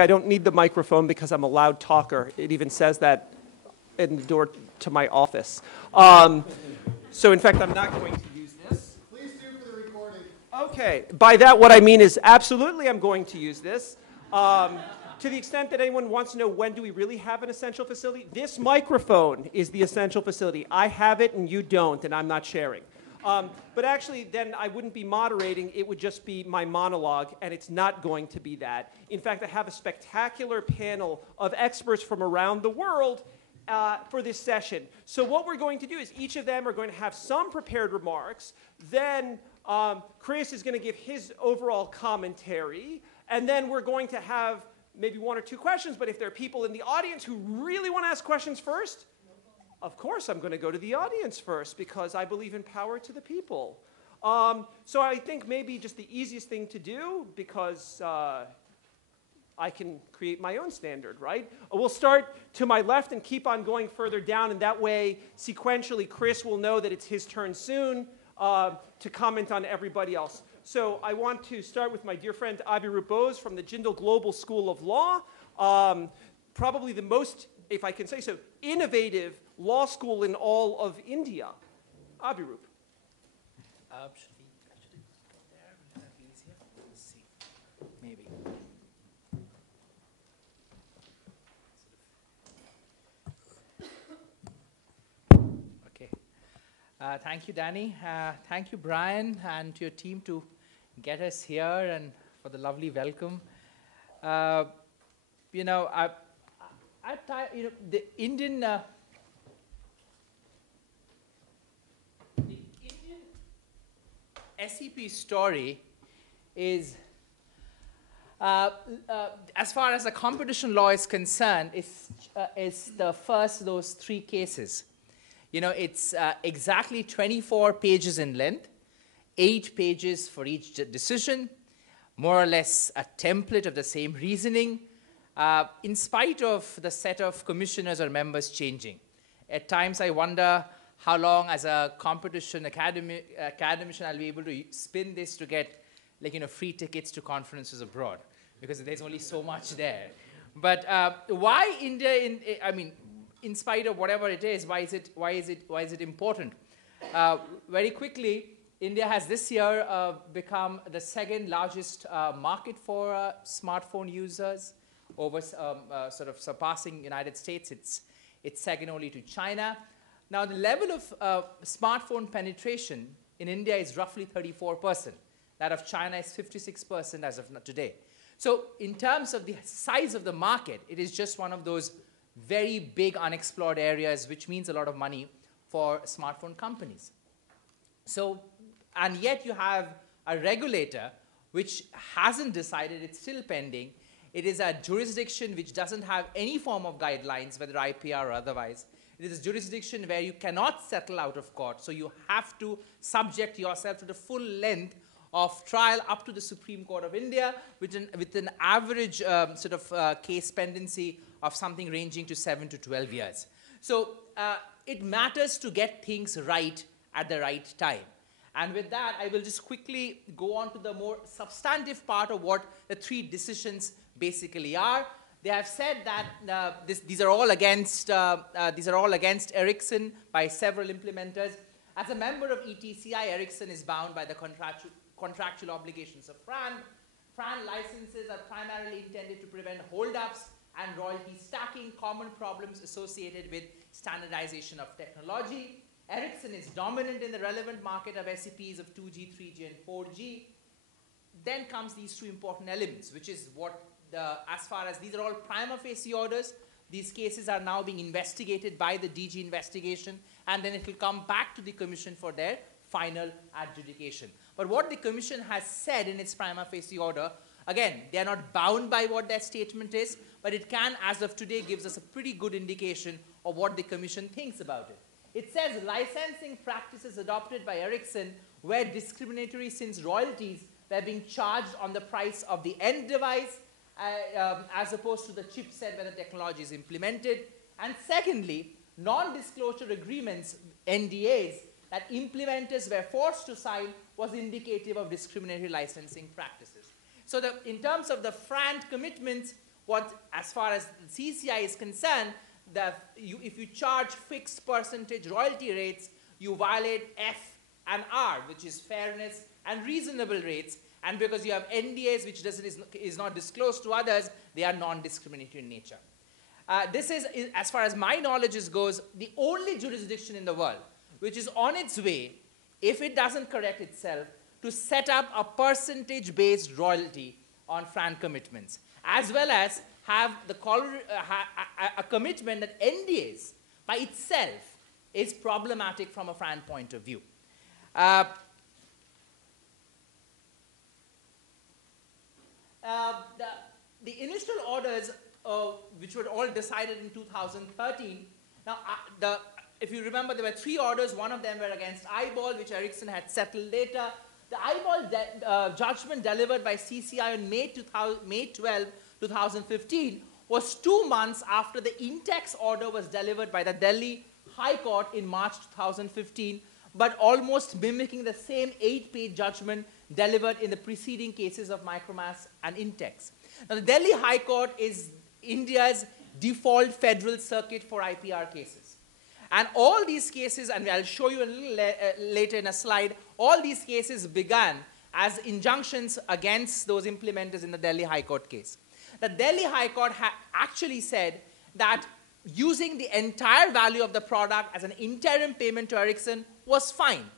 I don't need the microphone because I'm a loud talker. It even says that in the door to my office. So in fact, I'm not going to use this. Please do for the recording. Okay. By that, what I mean is absolutely I'm going to use this. To the extent that anyone wants to know when do we really have an essential facility, this microphone is the essential facility. I have it and you don't, and I'm not sharing. But actually, then I wouldn't be moderating. It would just be my monologue, and it's not going to be that. In fact, I have a spectacular panel of experts from around the world for this session. So what we're going to do is each of them are going to have some prepared remarks. Then Chris is going to give his overall commentary. And then we're going to have maybe one or two questions. But if there are people in the audience who really want to ask questions first, of course, I'm going to go to the audience first because I believe in power to the people. So I think maybe just the easiest thing to do, because I can create my own standard, right? We'll start to my left and keep on going further down, and that way, sequentially, Chris will know that it's his turn soon to comment on everybody else. So I want to start with my dear friend Avirup Bose from the Jindal Global School of Law, probably the most, if I can say so, innovative law school in all of India. Avirup. Maybe. Okay. Thank you, Danny. Thank you, Brian, and to your team to get us here and for the lovely welcome. The Indian SEP story is, as far as the competition law is concerned, is the first of those three cases. It's exactly 24 pages in length, 8 pages for each decision, more or less a template of the same reasoning, in spite of the set of commissioners or members changing. At times I wonder how long as a competition academician I'll be able to spin this to get free tickets to conferences abroad, because there's only so much there. But why India, in spite of whatever it is, why is it important? Very quickly, India has this year become the second largest market for smartphone users, over sort of surpassing United States. It's second only to China. Now, the level of smartphone penetration in India is roughly 34%. That of China is 56% as of today. So in terms of the size of the market, it is just one of those very big unexplored areas, which means a lot of money for smartphone companies. So, and yet you have a regulator which hasn't decided, it's still pending. It is a jurisdiction which doesn't have any form of guidelines, whether IPR or otherwise. It is a jurisdiction where you cannot settle out of court. So you have to subject yourself to the full length of trial up to the Supreme Court of India with an average case pendency of something ranging to 7 to 12 years. So it matters to get things right at the right time. And with that, I will just quickly go on to the more substantive part of what the three decisions basically are. They have said that these are all against Ericsson by several implementers. As a member of ETCI, Ericsson is bound by the contractual obligations of FRAN. FRAN licenses are primarily intended to prevent holdups and royalty stacking, common problems associated with standardization of technology. Ericsson is dominant in the relevant market of SEPs of 2G, 3G, and 4G. Then comes these two important elements, which is what as far as these are all prima facie orders, these cases are now being investigated by the DG investigation, and then it will come back to the Commission for their final adjudication. But what the Commission has said in its prima facie order, again, they are not bound by what their statement is, but it can, as of today, gives us a pretty good indication of what the Commission thinks about it. It says licensing practices adopted by Ericsson were discriminatory since royalties were being charged on the price of the end device as opposed to the chipset where the technology is implemented. And secondly, non-disclosure agreements, NDAs, that implementers were forced to sign was indicative of discriminatory licensing practices. So in terms of the FRAND commitments, as far as the CCI is concerned, if you charge fixed percentage royalty rates, you violate F and R, which is fairness and reasonable rates. And because you have NDAs, which is not disclosed to others, they are non-discriminatory in nature. This is, as far as my knowledge goes, the only jurisdiction in the world which is on its way, if it doesn't correct itself, to set up a percentage-based royalty on FRAND commitments, as well as have a commitment that NDAs by itself is problematic from a FRAND point of view. The initial orders, which were all decided in 2013, now if you remember, there were 3 orders. One of them were against Eyeball, which Ericsson had settled later. The Eyeball judgment delivered by CCI on May 12, 2015 was 2 months after the Intex order was delivered by the Delhi High Court in March 2015, but almost mimicking the same 8-page judgment delivered in the preceding cases of Micromass and Intex. Now, the Delhi High Court is India's default federal circuit for IPR cases. And all these cases, and I'll show you a little later in a slide, all these cases began as injunctions against those implementers in the Delhi High Court case. The Delhi High Court actually said that using the entire value of the product as an interim payment to Ericsson was fine,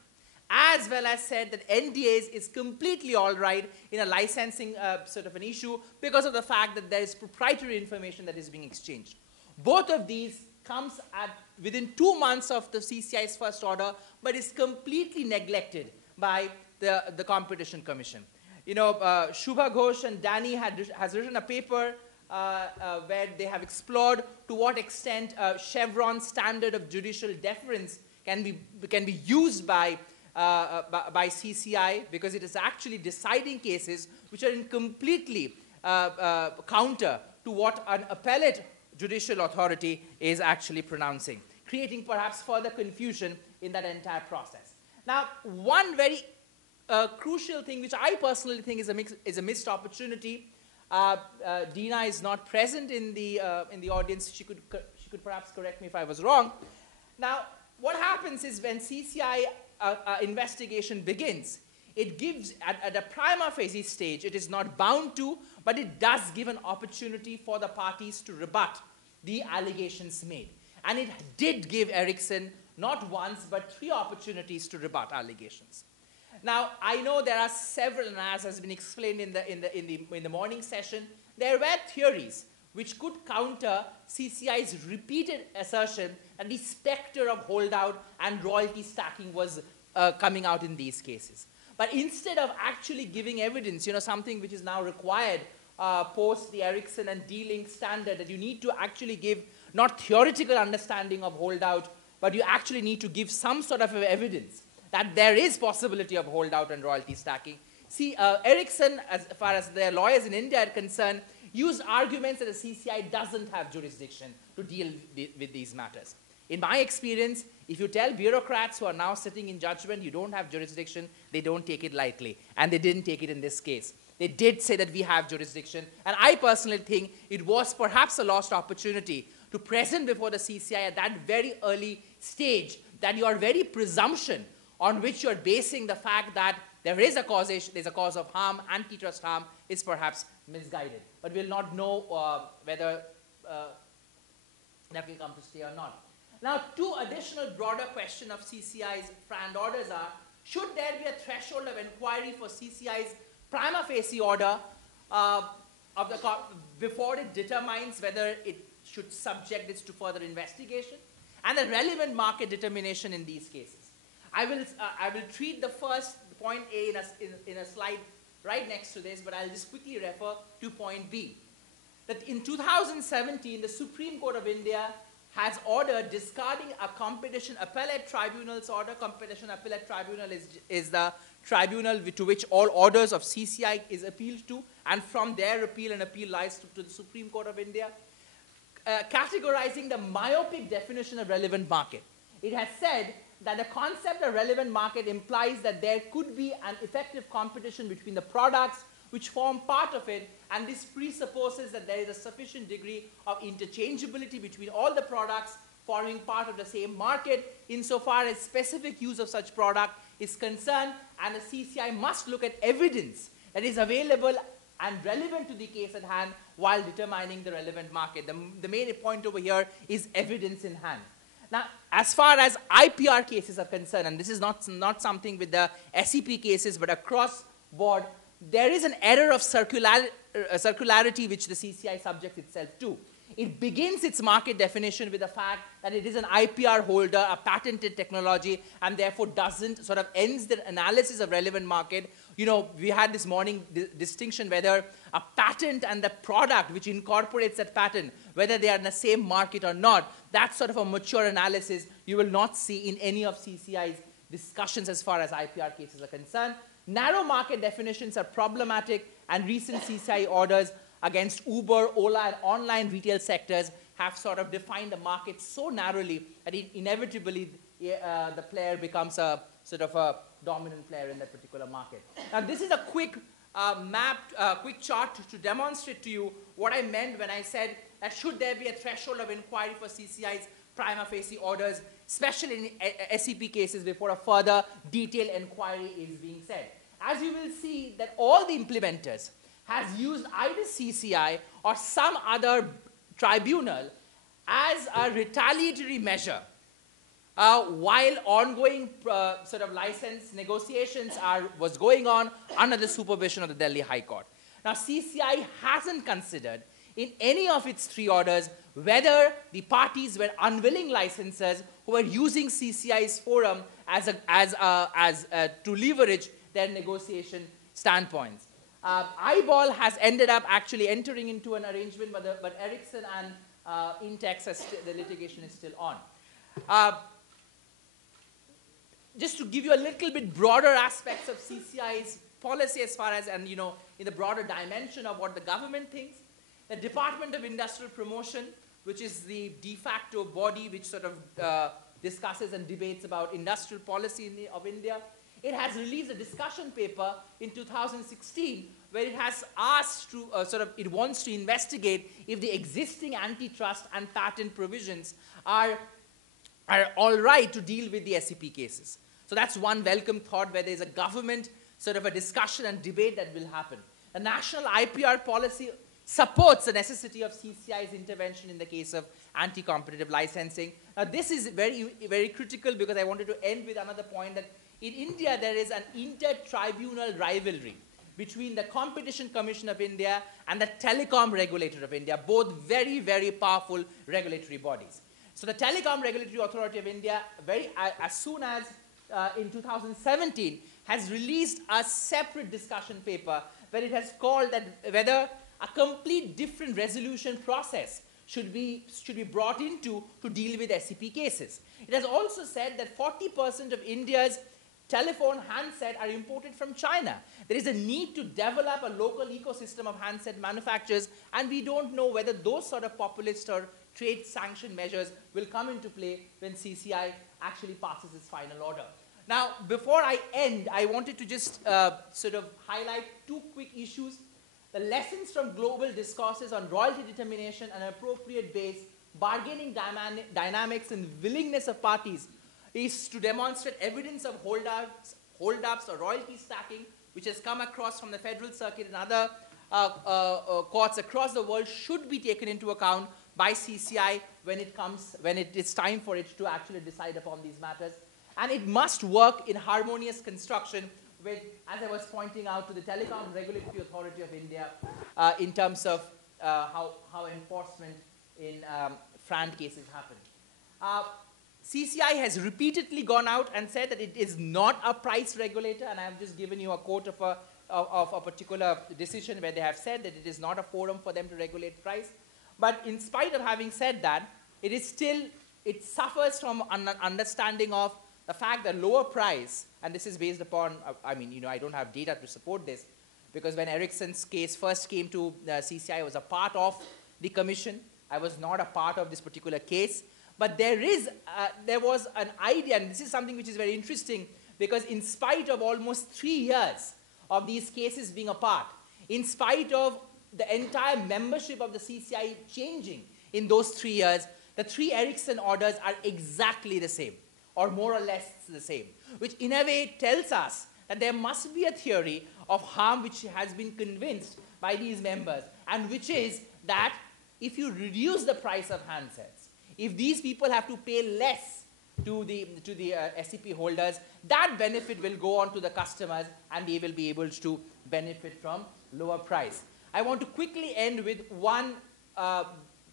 as well as said that NDAs is completely all right in a licensing sort of an issue because of the fact that there is proprietary information that is being exchanged. Both of these comes within 2 months of the CCI's first order, but is completely neglected by the Competition Commission. You know, Shubha Ghosh and Danny has written a paper where they have explored to what extent Chevron's standard of judicial deference can be used by CCI, because it is actually deciding cases which are in completely counter to what an appellate judicial authority is actually pronouncing, creating perhaps further confusion in that entire process. Now, one very crucial thing, which I personally think is a missed opportunity. Dina is not present in the audience. She could perhaps correct me if I was wrong. Now, what happens is when CCI investigation begins, it gives, at a prima facie stage, it is not bound to, but it does give an opportunity for the parties to rebut the allegations made. And it did give Ericsson not once, but 3 opportunities to rebut allegations. Now, I know there are several, and as has been explained in the morning session, there were theories which could counter CCI's repeated assertion that the specter of holdout and royalty stacking was coming out in these cases. But instead of actually giving evidence, you know, something which is now required post the Ericsson and D-Link standard, that you need to actually give not theoretical understanding of holdout, but you actually need to give some sort of evidence that there is possibility of holdout and royalty stacking. See, Ericsson, as far as their lawyers in India are concerned, used arguments that the CCI doesn't have jurisdiction to deal with these matters. In my experience, if you tell bureaucrats who are now sitting in judgment you don't have jurisdiction, they don't take it lightly. And they didn't take it in this case. They did say that we have jurisdiction. And I personally think it was perhaps a lost opportunity to present before the CCI at that very early stage that your very presumption on which you're basing the fact that there is a causation, there's a cause of harm, antitrust harm, is perhaps misguided. But we'll not know whether that will come to stay or not. Now, 2 additional broader questions of CCI's FRAND orders are, should there be a threshold of inquiry for CCI's prima facie order before it determines whether it should subject this to further investigation, and the relevant market determination in these cases? I will treat the first point A in a slide right next to this, but I'll just quickly refer to point B. That in 2017, the Supreme Court of India has ordered discarding a competition appellate tribunal's order. Competition appellate tribunal is the tribunal to which all orders of CCI is appealed to, and from their appeal, an appeal lies to the Supreme Court of India, categorizing the myopic definition of relevant market. It has said that the concept of relevant market implies that there could be an effective competition between the products which form part of it, and this presupposes that there is a sufficient degree of interchangeability between all the products forming part of the same market insofar as specific use of such product is concerned, and a CCI must look at evidence that is available and relevant to the case at hand while determining the relevant market. The main point over here is evidence in hand. Now, as far as IPR cases are concerned, and this is not something with the SEP cases, but across board, there is an error of circularity which the CCI subjects itself to. It begins its market definition with the fact that it is an IPR holder, a patented technology, and therefore doesn't sort of ends the analysis of relevant market. You know, we had this morning distinction whether a patent and the product which incorporates that patent, whether they are in the same market or not. That's sort of a mature analysis you will not see in any of CCI's discussions as far as IPR cases are concerned. Narrow market definitions are problematic, and recent CCI orders against Uber, Ola, and online retail sectors have sort of defined the market so narrowly that inevitably the player becomes a sort of a dominant player in that particular market. Now, this is a quick quick chart to demonstrate to you what I meant when I said that should there be a threshold of inquiry for CCI's prima facie orders, especially in SEP cases before a further detailed inquiry is being said. As you will see that all the implementers has used either CCI or some other tribunal as a retaliatory measure while ongoing sort of license negotiations was going on under the supervision of the Delhi High Court. Now, CCI hasn't considered in any of its three orders whether the parties were unwilling licensors who were using CCI's forum to leverage their negotiation standpoints. Eyeball has ended up actually entering into an arrangement, but Ericsson and Intex, the litigation is still on. Just to give you a little bit broader aspects of CCI's policy as far as, and you know, in the broader dimension of what the government thinks, the Department of Industrial Promotion, which is the de facto body which sort of discusses and debates about industrial policy of India, it has released a discussion paper in 2016 where it has asked to it wants to investigate if the existing antitrust and patent provisions are all right to deal with the SEP cases. So that's one welcome thought where there's a government sort of a discussion and debate that will happen. The national IPR policy supports the necessity of CCI's intervention in the case of anti-competitive licensing. Now, this is very, very critical because I wanted to end with another point that in India, there is an inter-tribunal rivalry between the Competition Commission of India and the Telecom Regulator of India, both very, very powerful regulatory bodies. So the Telecom Regulatory Authority of India, as soon as in 2017, has released a separate discussion paper where it has called that whether a complete different resolution process should be brought into to deal with SEP cases. It has also said that 40% of India's telephone handset are imported from China. There is a need to develop a local ecosystem of handset manufacturers, and we don't know whether those sort of populist or trade sanction measures will come into play when CCI actually passes its final order. Now, before I end, I wanted to just sort of highlight two quick issues. The lessons from global discourses on royalty determination and appropriate base, bargaining dynamics and willingness of parties is to demonstrate evidence of holdups or royalty stacking, which has come across from the Federal Circuit and other courts across the world should be taken into account by CCI when it is time for it to actually decide upon these matters. And it must work in harmonious construction with, as I was pointing out, to the Telecom Regulatory Authority of India in terms of how enforcement in FRAND cases happen. CCI has repeatedly gone out and said that it is not a price regulator, and I have just given you a quote of a particular decision where they have said that it is not a forum for them to regulate price. But in spite of having said that, it suffers from an understanding of the fact that lower price, and this is based upon, I don't have data to support this, because when Ericsson's case first came to CCI, I was a part of the commission. I was not a part of this particular case. But there was an idea, and this is something which is very interesting, because in spite of almost 3 years of these cases being apart, in spite of the entire membership of the CCI changing in those 3 years, the 3 Erickson orders are exactly the same, or more or less the same, which in a way tells us that there must be a theory of harm which has been convinced by these members, and which is that if you reduce the price of handsets, if these people have to pay less to the SEP holders, that benefit will go on to the customers and they will be able to benefit from lower price. I want to quickly end with one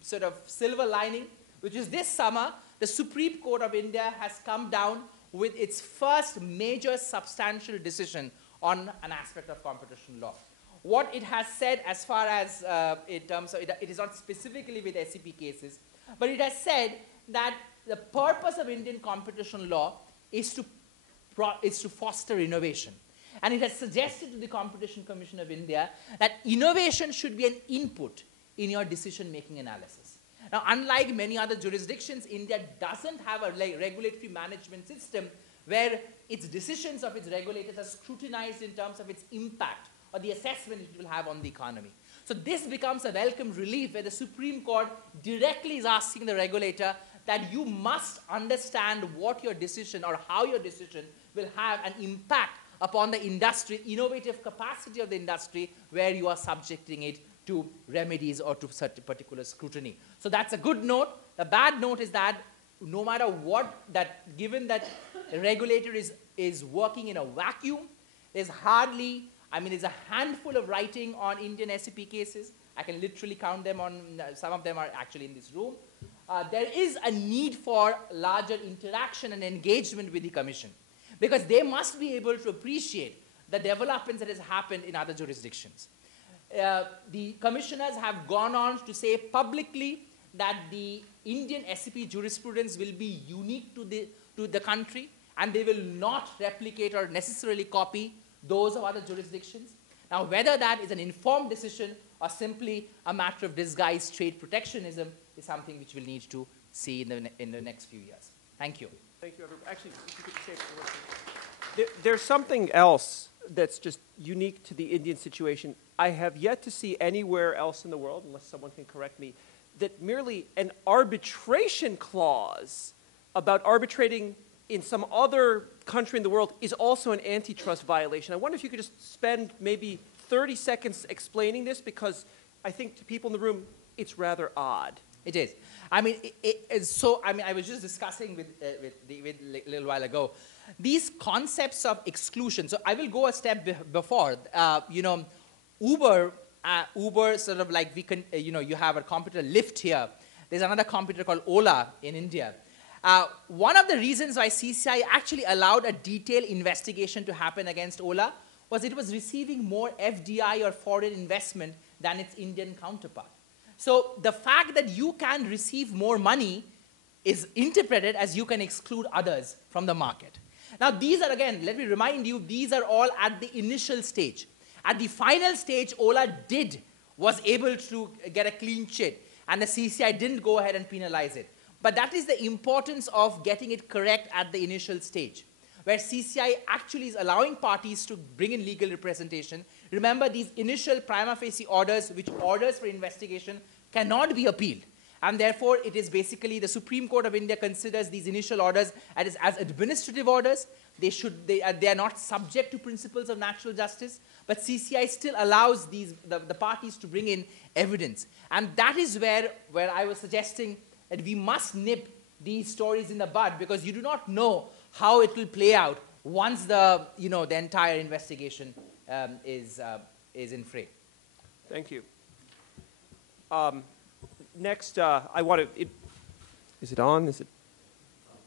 sort of silver lining, which is this summer, the Supreme Court of India has come down with its first major substantial decision on an aspect of competition law. What it has said as far as in terms of, it is not specifically with SEP cases, but it has said that the purpose of Indian competition law is to foster innovation. And it has suggested to the Competition Commission of India that innovation should be an input in your decision-making analysis. Now, unlike many other jurisdictions, India doesn't have a regulatory management system where its decisions of its regulators are scrutinized in terms of its impact or the assessment it will have on the economy. So this becomes a welcome relief where the Supreme Court directly is asking the regulator that you must understand what your decision or how your decision will have an impact upon the industry, innovative capacity of the industry, where you are subjecting it to remedies or to certain particular scrutiny. So that's a good note. The bad note is that no matter what, that given that the regulator is working in a vacuum, there's hardly, I mean, there's a handful of writing on Indian SEP cases. I can literally count them on, some of them are actually in this room. There is a need for larger interaction and engagement with the Commission, because they must be able to appreciate the developments that has happened in other jurisdictions. The commissioners have gone on to say publicly that the Indian SEP jurisprudence will be unique to the country, and they will not replicate or necessarily copy those of other jurisdictions. Now, whether that is an informed decision or simply a matter of disguised trade protectionism is something which we'll need to see in the next few years. Thank you. Thank you, everybody. Actually, if you could say it for one second. There's something else that's just unique to the Indian situation. I have yet to see anywhere else in the world, unless someone can correct me, that merely an arbitration clause about arbitrating in some other country in the world is also an antitrust violation. I wonder if you could just spend maybe 30 seconds explaining this, because I think to people in the room, it's rather odd. It is. I mean, I was just discussing with a little while ago, these concepts of exclusion. So I will go a step before. Uber sort of like, we can, you have a competitor, Lyft here. There's another competitor called Ola in India. One of the reasons why CCI actually allowed a detailed investigation to happen against Ola was it was receiving more FDI or foreign investment than its Indian counterpart. So the fact that you can receive more money is interpreted as you can exclude others from the market. Now, these are, again, let me remind you, these are all at the initial stage. At the final stage, Ola was able to get a clean sheet, and the CCI didn't go ahead and penalize it. But that is the importance of getting it correct at the initial stage, where CCI actually is allowing parties to bring in legal representation. Remember, these initial prima facie orders, which orders for investigation, cannot be appealed. And therefore, it is basically the Supreme Court of India considers these initial orders as administrative orders. They are not subject to principles of natural justice, but CCI still allows the parties to bring in evidence. And that is where I was suggesting that we must nip these stories in the bud, because you do not know how it will play out once the entire investigation is in fray. Thank you. Next, I want to. Is it on? Is it?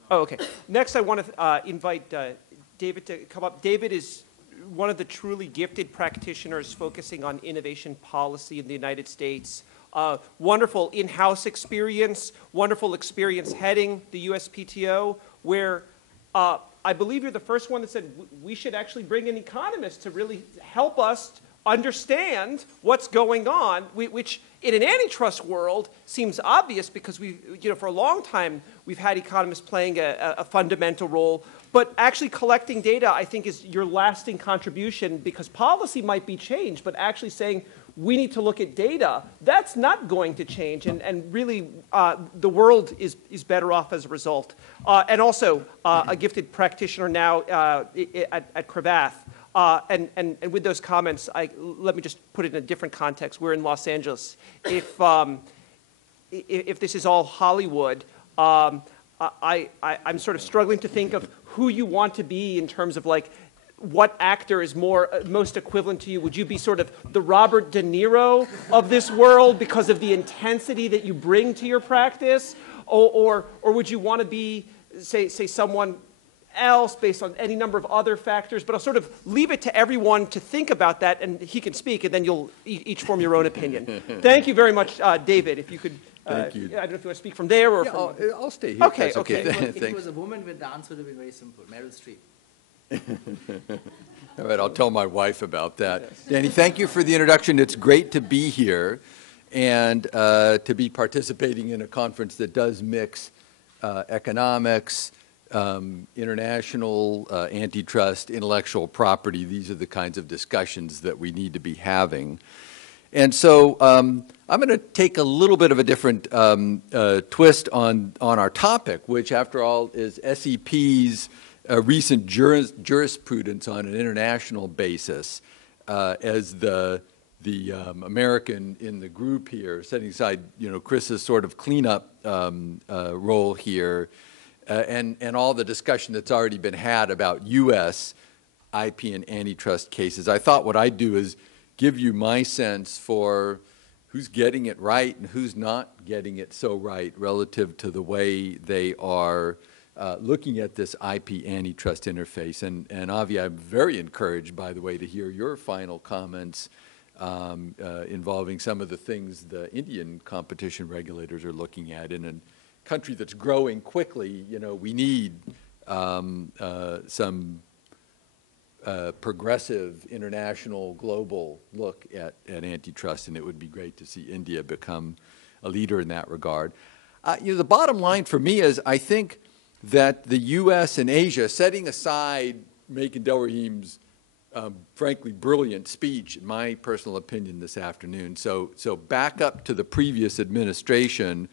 Oh, okay. Next, I want to invite David to come up. David is one of the truly gifted practitioners focusing on innovation policy in the United States. Wonderful in-house experience, wonderful experience heading the USPTO, where I believe you're the first one that said we should actually bring in economists to really help us understand what's going on, which in an antitrust world seems obvious because for a long time we've had economists playing a fundamental role. But actually collecting data, I think, is your lasting contribution, because policy might be changed, but actually saying we need to look at data, that's not going to change. And really, the world is better off as a result. And also, a gifted practitioner now at Cravath. And with those comments, let me just put it in a different context. We're in Los Angeles. If this is all Hollywood, I'm sort of struggling to think of who you want to be in terms of like what actor is most equivalent to you. Would you be sort of the Robert De Niro of this world because of the intensity that you bring to your practice, or would you want to be say someone else based on any number of other factors? But I'll sort of leave it to everyone to think about that, and he can speak, and then you'll each form your own opinion. Thank you very much, David. If you could. Thank you. I don't know if you want to speak from there or from... I'll stay here. Okay, That's okay. If it was a woman, the answer would have been very simple. Meryl Streep. All right, I'll tell my wife about that. Yes. Danny, thank you for the introduction. It's great to be here and to be participating in a conference that does mix economics, international antitrust, intellectual property. These are the kinds of discussions that we need to be having. And so I'm going to take a little bit of a different twist on our topic, which, after all, is SEP's recent jurisprudence on an international basis, as the American in the group here, setting aside Chris's sort of cleanup role here, and all the discussion that's already been had about U.S. IP and antitrust cases. I thought what I'd do is give you my sense for who's getting it right and who's not getting it so right relative to the way they are looking at this IP antitrust interface. And Avi, I'm very encouraged, by the way, to hear your final comments involving some of the things the Indian competition regulators are looking at. In a country that's growing quickly, we need some progressive, international, global look at antitrust, and it would be great to see India become a leader in that regard. The bottom line for me is I think that the U.S. and Asia, setting aside Makin Delrahim's frankly brilliant speech, in my personal opinion, this afternoon, so back up to the previous administration,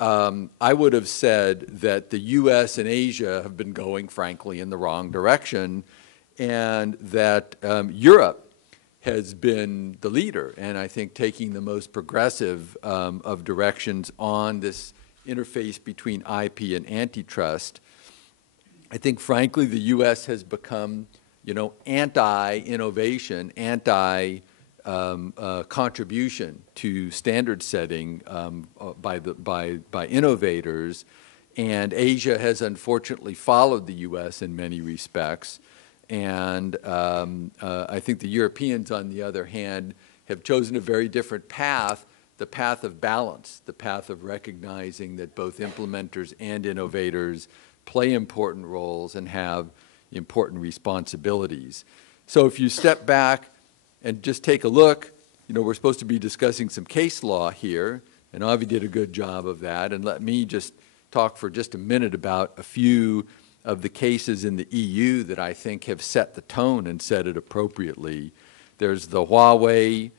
I would have said that the U.S. and Asia have been going, frankly, in the wrong direction, and that Europe has been the leader, and I think taking the most progressive of directions on this interface between IP and antitrust. I think, frankly, the U.S. has become, anti-innovation, anti-contribution to standard setting by innovators, and Asia has unfortunately followed the U.S. in many respects. And I think the Europeans, on the other hand, have chosen a very different path, the path of balance, the path of recognizing that both implementers and innovators play important roles and have important responsibilities. So if you step back and just take a look, we're supposed to be discussing some case law here, and Avi did a good job of that. And let me just talk for just a minute about a few of the cases in the EU that I think have set the tone and set it appropriately. There's the Huawei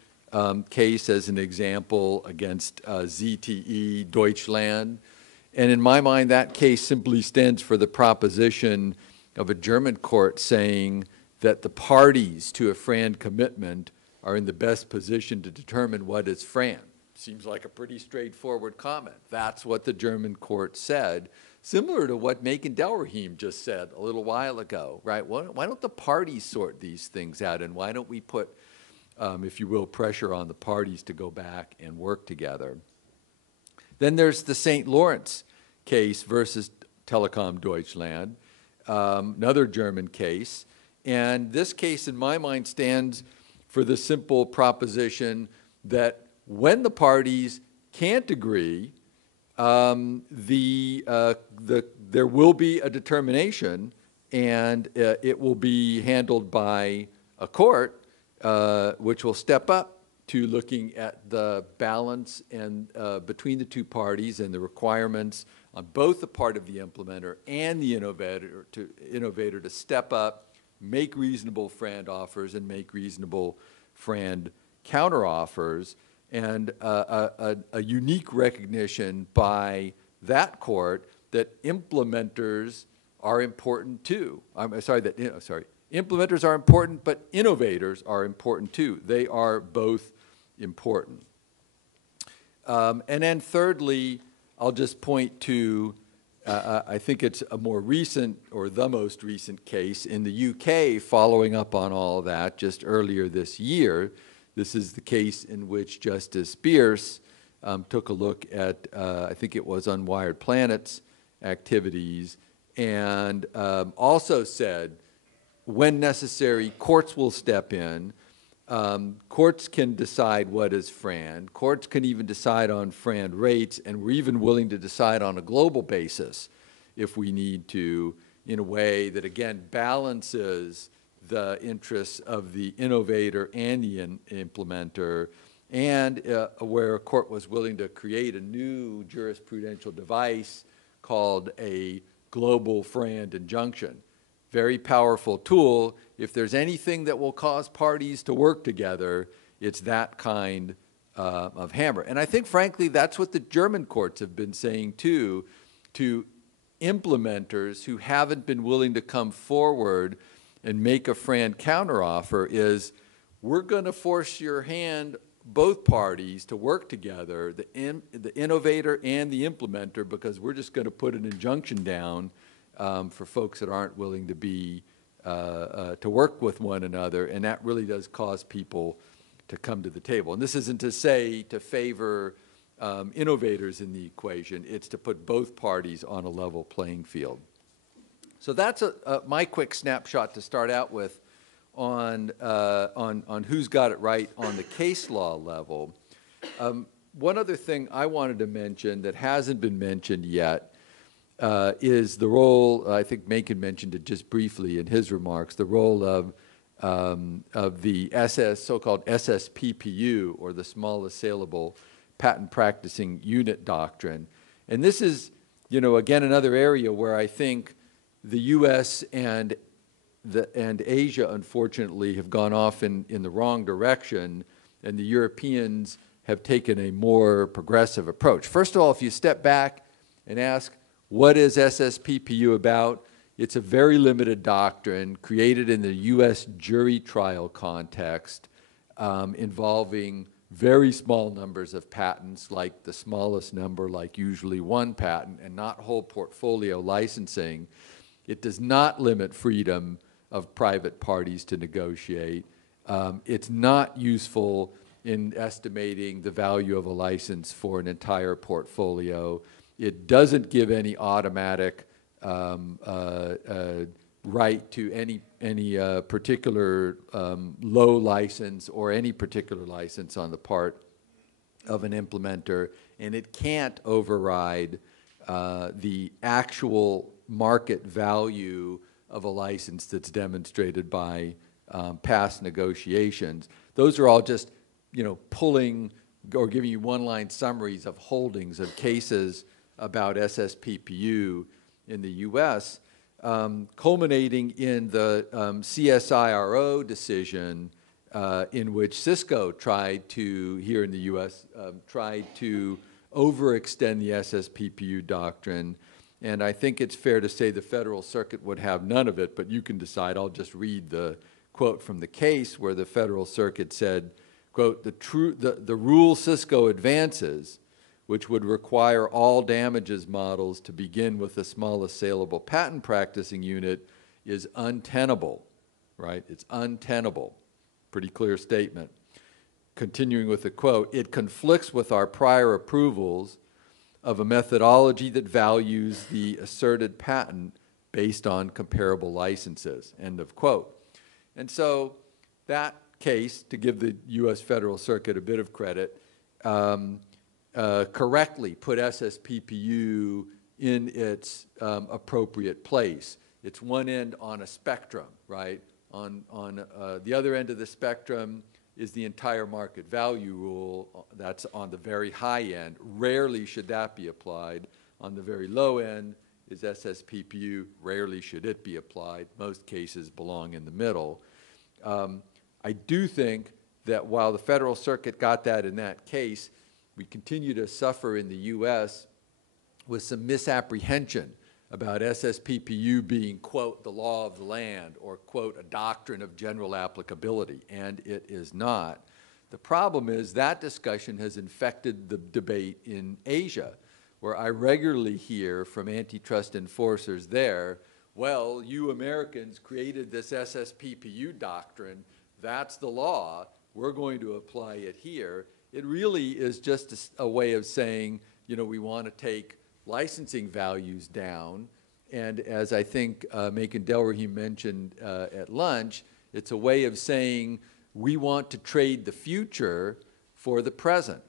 case as an example against ZTE Deutschland. And in my mind, that case simply stands for the proposition of a German court saying that the parties to a FRAND commitment are in the best position to determine what is FRAND. Seems like a pretty straightforward comment. That's what the German court said, similar to what Makin Delrahim just said a little while ago, right? Why don't the parties sort these things out, and why don't we put, if you will, pressure on the parties to go back and work together? Then there's the St. Lawrence case versus Telecom Deutschland, another German case. And this case, in my mind, stands for the simple proposition that when the parties can't agree, there will be a determination, and it will be handled by a court which will step up to looking at the balance and between the two parties and the requirements on both the part of the implementer and the innovator to step up, make reasonable FRAND offers, and make reasonable FRAND counteroffers, and a unique recognition by that court that implementers are important too. Implementers are important, but innovators are important too. They are both important. And then thirdly, I'll just point to, I think it's a more recent or the most recent case in the UK following up on all of that just earlier this year. This is the case in which Justice Bierce took a look at, I think it was Unwired Planet's activities, and also said, when necessary, courts will step in. Courts can decide what is FRAND. Courts can even decide on FRAND rates, and we're even willing to decide on a global basis if we need to, in a way that, again, balances the interests of the innovator and the implementer, and where a court was willing to create a new jurisprudential device called a global FRAND injunction. Very powerful tool. If there's anything that will cause parties to work together, it's that kind of hammer. And I think, frankly, that's what the German courts have been saying, too, to implementers who haven't been willing to come forward and make a FRAND counteroffer is, we're going to force your hand, both parties, to work together, the innovator and the implementer, because we're just going to put an injunction down for folks that aren't willing to be to work with one another, and that really does cause people to come to the table. And this isn't to say to favor innovators in the equation; it's to put both parties on a level playing field. So that's my quick snapshot to start out with on who's got it right on the case law level. One other thing I wanted to mention that hasn't been mentioned yet is the role, I think Macon mentioned it just briefly in his remarks, the role of the so-called SSPPU, or the Smallest Saleable Patent Practicing Unit Doctrine. And this is, again, another area where I think the U.S. and Asia, unfortunately, have gone off in the wrong direction, and the Europeans have taken a more progressive approach. First of all, if you step back and ask, what is SSPPU about? It's a very limited doctrine created in the U.S. jury trial context, involving very small numbers of patents, like the smallest number, like usually one patent, and not whole portfolio licensing. It does not limit freedom of private parties to negotiate. It's not useful in estimating the value of a license for an entire portfolio. It doesn't give any automatic right to any particular low license or any particular license on the part of an implementer, and it can't override the actual market value of a license that's demonstrated by past negotiations. Those are all just, pulling or giving you one-line summaries of holdings of cases about SSPPU in the U.S., culminating in the CSIRO decision in which Cisco tried to, here in the U.S., tried to overextend the SSPPU doctrine. And I think it's fair to say the Federal Circuit would have none of it, but you can decide. I'll just read the quote from the case where the Federal Circuit said, quote, the rule Cisco advances, which would require all damages models to begin with the smallest saleable patent practicing unit, is untenable, right? It's untenable. Pretty clear statement. Continuing with the quote, it conflicts with our prior approvals of a methodology that values the asserted patent based on comparable licenses, end of quote. And so that case, to give the U.S. Federal Circuit a bit of credit, correctly put SSPPU in its appropriate place. It's one end on a spectrum, right? On the other end of the spectrum is the entire market value rule. That's on the very high end. Rarely should that be applied. On the very low end is SSPPU. Rarely should it be applied. Most cases belong in the middle. I do think that while the Federal Circuit got that in that case, we continue to suffer in the U.S. with some misapprehension about SSPPU being, quote, the law of the land, or, quote, a doctrine of general applicability, and it is not. The problem is that discussion has infected the debate in Asia, where I regularly hear from antitrust enforcers there, well, you Americans created this SSPPU doctrine, that's the law, we're going to apply it here. It really is just a way of saying, you know, we want to take licensing values down, and as I think Macon Delrahim mentioned at lunch, it's a way of saying we want to trade the future for the present,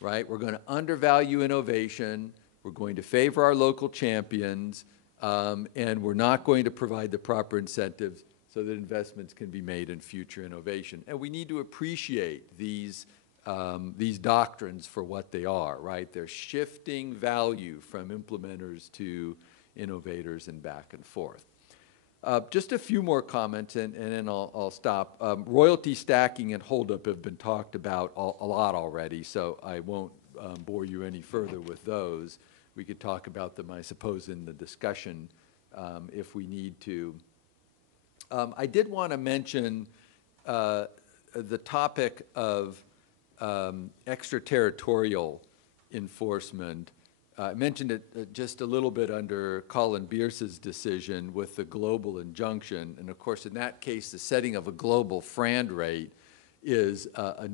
right? We're going to undervalue innovation, we're going to favor our local champions, and we're not going to provide the proper incentives so that investments can be made in future innovation. And we need to appreciate these doctrines for what they are, right? They're shifting value from implementers to innovators and back and forth. Just a few more comments, and then I'll stop. Royalty stacking and holdup have been talked about a lot already, so I won't bore you any further with those. We could talk about them, I suppose, in the discussion if we need to. I did want to mention the topic of extraterritorial enforcement. I mentioned it just a little bit under Colin Bierce's decision with the global injunction, and of course in that case the setting of a global FRAND rate is a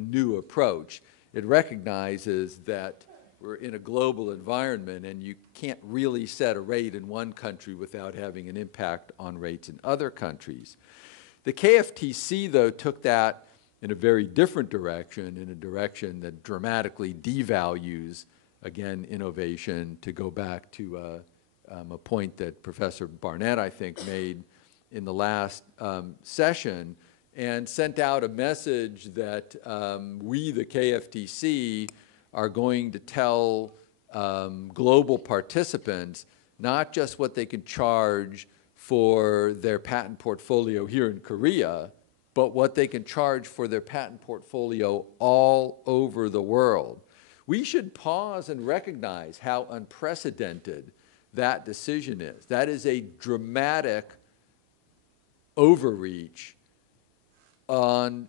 new approach. It recognizes that we're in a global environment and you can't really set a rate in one country without having an impact on rates in other countries. The KFTC, though, took that in a very different direction, in a direction that dramatically devalues, again, innovation, to go back to a point that Professor Barnett, I think, made in the last session, and sent out a message that we, the KFTC, are going to tell global participants not just what they can charge for their patent portfolio here in Korea, but what they can charge for their patent portfolio all over the world. We should pause and recognize how unprecedented that decision is. That is a dramatic overreach on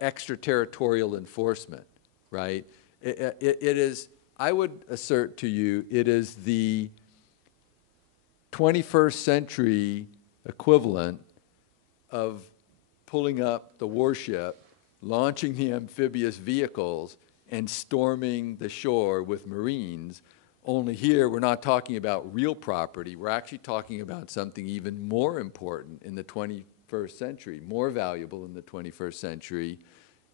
extraterritorial enforcement, right? It is, I would assert to you, it is the 21st century equivalent of pulling up the warship, launching the amphibious vehicles, and storming the shore with Marines. Only here, we're not talking about real property. We're actually talking about something even more important in the 21st century, more valuable in the 21st century,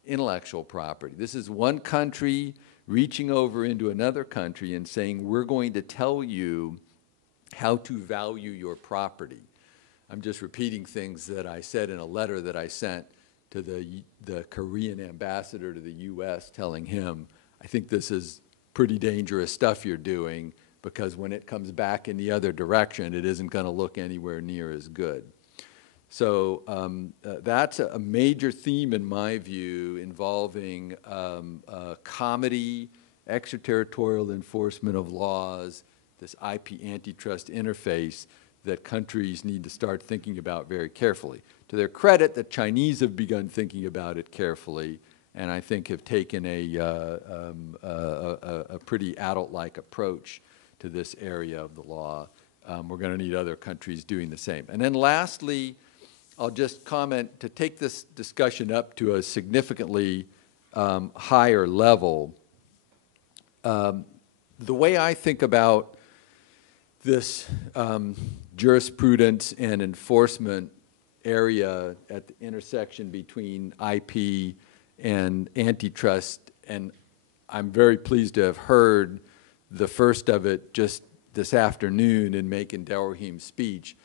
intellectual property. This is one country reaching over into another country and saying, we're going to tell you how to value your property. I'm just repeating things that I said in a letter that I sent to the Korean ambassador to the U.S., telling him, I think this is pretty dangerous stuff you're doing, because when it comes back in the other direction, it isn't going to look anywhere near as good. So that's a major theme in my view, involving comedy, extraterritorial enforcement of laws, this IP antitrust interface that countries need to start thinking about very carefully. To their credit, the Chinese have begun thinking about it carefully, and I think have taken a pretty adult-like approach to this area of the law. We're going to need other countries doing the same. And then lastly, I'll just comment, to take this discussion up to a significantly higher level, the way I think about this jurisprudence and enforcement area at the intersection between IP and antitrust, and I'm very pleased to have heard the first of it just this afternoon in Macon Delrahim's speech,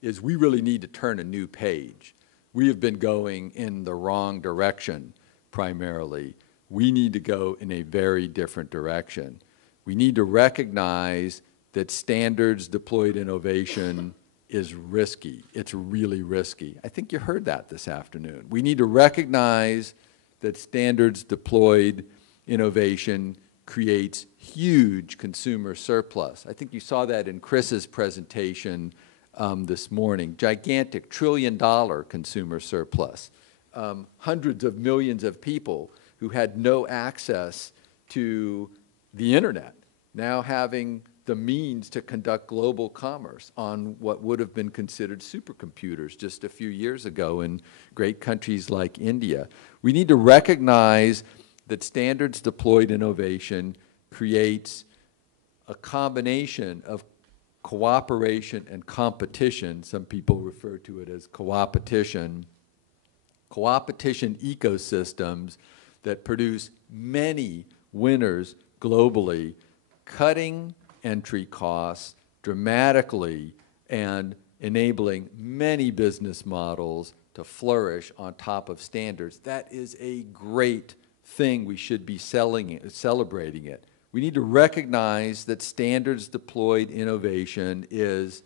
is we really need to turn a new page. we have been going in the wrong direction primarily. We need to go in a very different direction. We need to recognize that standards deployed innovation is risky. It's really risky. I think you heard that this afternoon. We need to recognize that standards deployed innovation creates huge consumer surplus. I think you saw that in Chris's presentation this morning. Gigantic trillion-dollar consumer surplus. Hundreds of millions of people who had no access to the internet now having the means to conduct global commerce on what would have been considered supercomputers just a few years ago in great countries like India. We need to recognize that standards deployed innovation creates a combination of cooperation and competition. Some people refer to it as coopetition. Coopetition ecosystems that produce many winners globally, cutting entry costs dramatically and enabling many business models to flourish on top of standards. That is a great thing. We should be celebrating it. We need to recognize that standards deployed innovation is,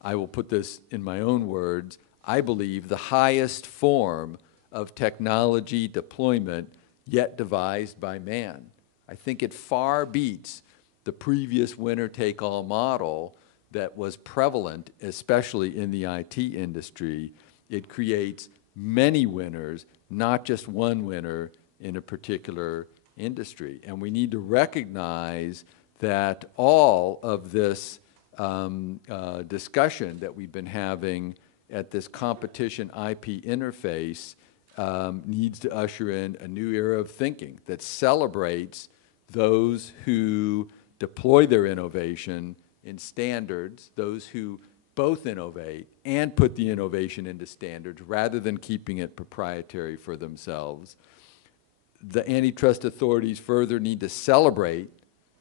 I will put this in my own words, I believe the highest form of technology deployment yet devised by man. I think it far beats the previous winner-take-all model that was prevalent, especially in the IT industry. It creates many winners, not just one winner in a particular industry. And we need to recognize that all of this discussion that we've been having at this competition IP interface needs to usher in a new era of thinking that celebrates those who deploy their innovation in standards, those who both innovate and put the innovation into standards rather than keeping it proprietary for themselves. The antitrust authorities further need to celebrate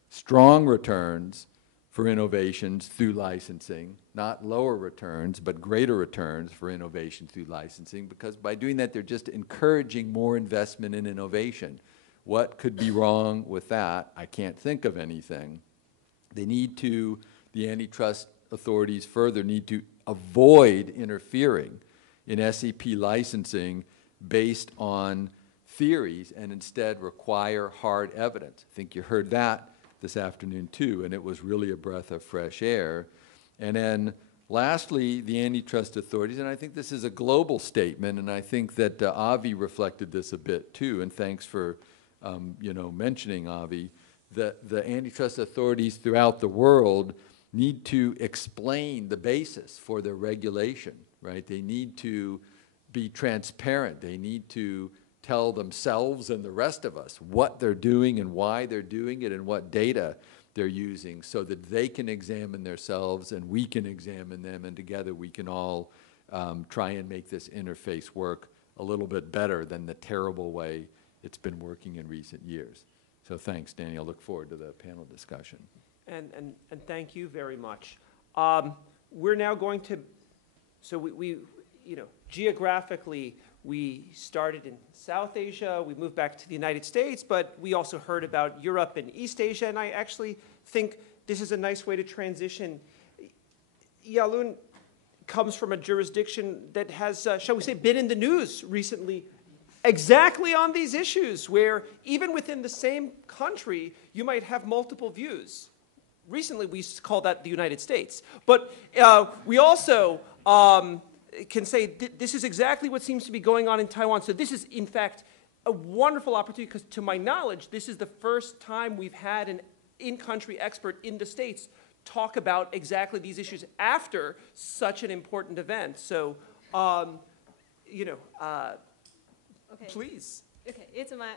strong returns for innovations through licensing, not lower returns, but greater returns for innovation through licensing, because by doing that, they're just encouraging more investment in innovation. What could be wrong with that? I can't think of anything. They need to, the antitrust authorities further need to avoid interfering in SEP licensing based on theories and instead require hard evidence. I think you heard that this afternoon too, and it was really a breath of fresh air. And then lastly, the antitrust authorities, and I think this is a global statement, and I think that Avi reflected this a bit too, and thanks for mentioning Avi, that the antitrust authorities throughout the world need to explain the basis for their regulation, right? They need to be transparent. They need to tell themselves and the rest of us what they're doing and why they're doing it and what data they're using so that they can examine themselves and we can examine them, and together we can all try and make this interface work a little bit better than the terrible way it's been working in recent years. So thanks, Danny. I look forward to the panel discussion. And thank you very much. We're now going to, so we geographically, we started in South Asia, we moved back to the United States, but we also heard about Europe and East Asia, and I actually think this is a nice way to transition. Ya-Lun comes from a jurisdiction that has, shall we say, been in the news recently exactly on these issues, where even within the same country, you might have multiple views. Recently, we call that the United States. But we also can say this is exactly what seems to be going on in Taiwan. So this is, in fact, a wonderful opportunity, because to my knowledge, this is the first time we've had an in-country expert in the States talk about exactly these issues after such an important event. So, Okay. Please. Okay, it's my,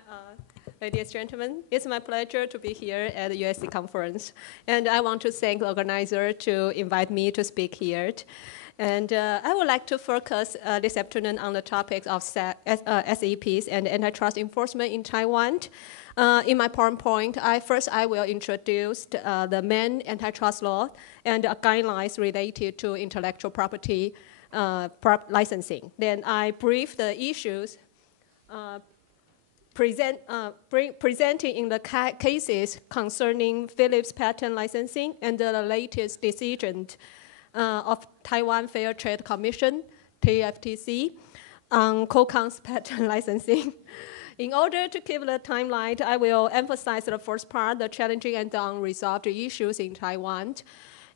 ladies and gentlemen, it's my pleasure to be here at the USC conference. And I want to thank the organizer to invite me to speak here. And I would like to focus this afternoon on the topics of SEPs and antitrust enforcement in Taiwan. In my PowerPoint, I will introduce the main antitrust law and guidelines related to intellectual property licensing. Then I brief the issues presenting in the cases concerning Philips patent licensing and the latest decision of Taiwan Fair Trade Commission, TFTC, on Qualcomm's patent licensing. In order to keep the timeline, I will emphasize the first part, the challenging and the unresolved issues in Taiwan.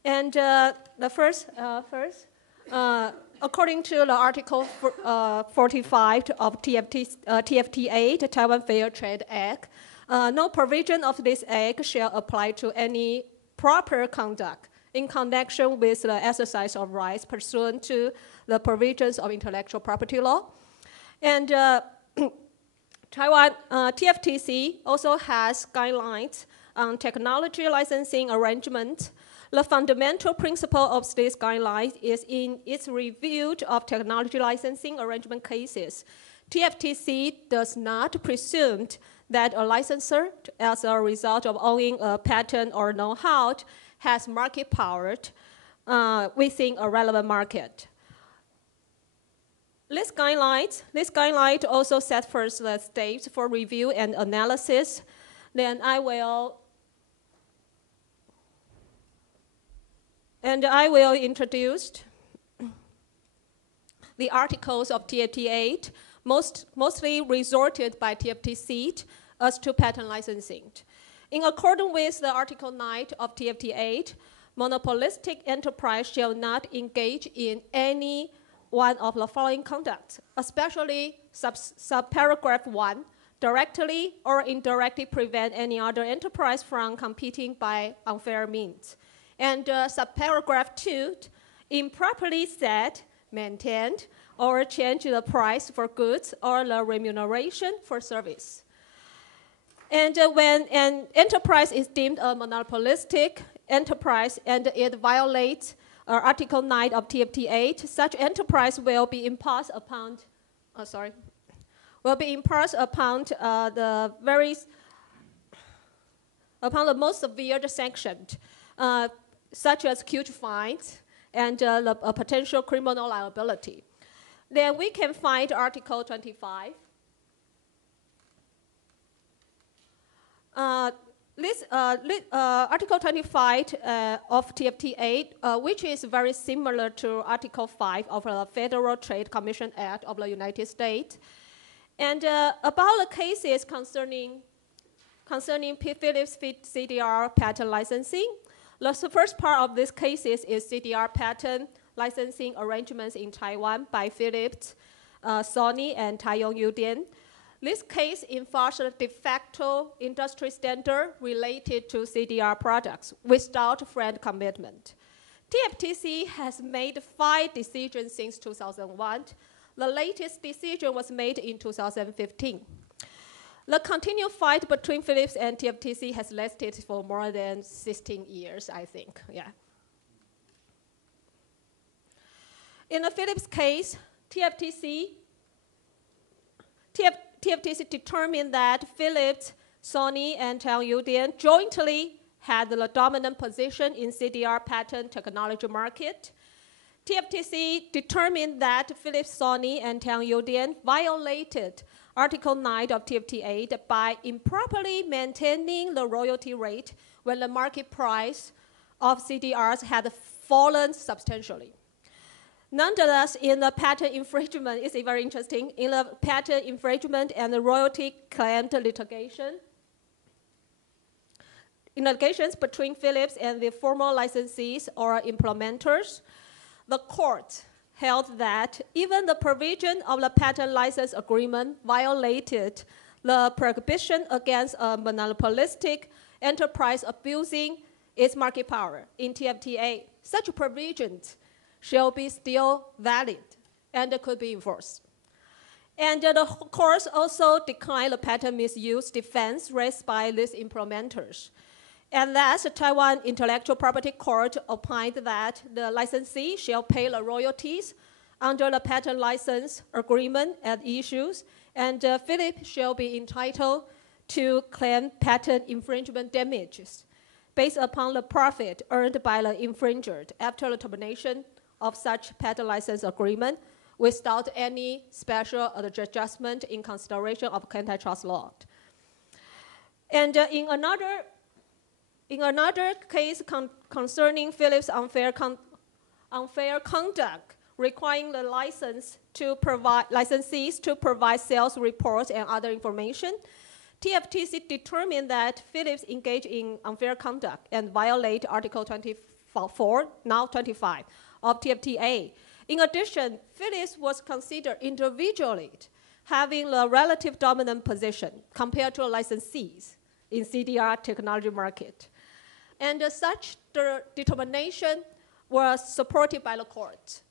And the first, according to the Article 45 of TFTA, the Taiwan Fair Trade Act, no provision of this act shall apply to any proper conduct in connection with the exercise of rights pursuant to the provisions of intellectual property law. And Taiwan TFTC also has guidelines on technology licensing arrangement. The fundamental principle of this guideline is in its review of technology licensing arrangement cases. TFTC does not presume that a licensor, as a result of owning a patent or know-how, has market power within a relevant market. This guideline also set first the steps for review and analysis. Then I will introduce the articles of TFT8, mostly resorted by TFTC as to patent licensing. In accordance with the Article 9 of TFT8, monopolistic enterprise shall not engage in any one of the following conducts, especially subparagraph 1, directly or indirectly prevent any other enterprise from competing by unfair means. And subparagraph 2, improperly set, maintained, or change the price for goods or the remuneration for service. And when an enterprise is deemed a monopolistic enterprise and it violates Article 9 of TFT8, such enterprise will be imposed upon, the most severe sanctions, such as huge fines and a potential criminal liability. Then we can find Article 25. Article 25 of TFT8, which is very similar to Article 5 of the Federal Trade Commission Act of the United States. And about the cases concerning Philips CDR patent licensing, the first part of this cases is CDR patent licensing arrangements in Taiwan by Philips, Sony, and Taiyong Yudian. This case enforced a de facto industry standard related to CDR products without friend commitment. TFTC has made 5 decisions since 2001. The latest decision was made in 2015. The continued fight between Philips and TFTC has lasted for more than 16 years, I think. Yeah. In the Philips case, TFTC determined that Philips, Sony, and Taiyong Yudian jointly had the dominant position in CDR patent technology market. TFTC determined that Philips, Sony, and Taiyong Yudian violated Article 9 of TFT8 by improperly maintaining the royalty rate when the market price of CDRs had fallen substantially. Nonetheless, in the patent infringement, it's very interesting, in the patent infringement and the royalty claimed litigation, in litigations between Philips and the formal licensees or implementers, the court held that even the provision of the patent license agreement violated the prohibition against a monopolistic enterprise abusing its market power in TFTA. Such provisions shall be still valid and could be enforced. And the courts also declined the patent misuse defense raised by these implementers. And thus, the Taiwan Intellectual Property Court opined that the licensee shall pay the royalties under the patent license agreement at issues, and Philips shall be entitled to claim patent infringement damages based upon the profit earned by the infringer after the termination of such patent license agreement without any special adjustment in consideration of antitrust law. And in another case concerning Philips' unfair conduct, requiring the licensees to provide sales reports and other information, TFTC determined that Philips engaged in unfair conduct and violate Article 24, now 25, of TFTA. In addition, Philips was considered individually having a relative dominant position compared to licensees in CDR technology market. And such determination was supported by the court.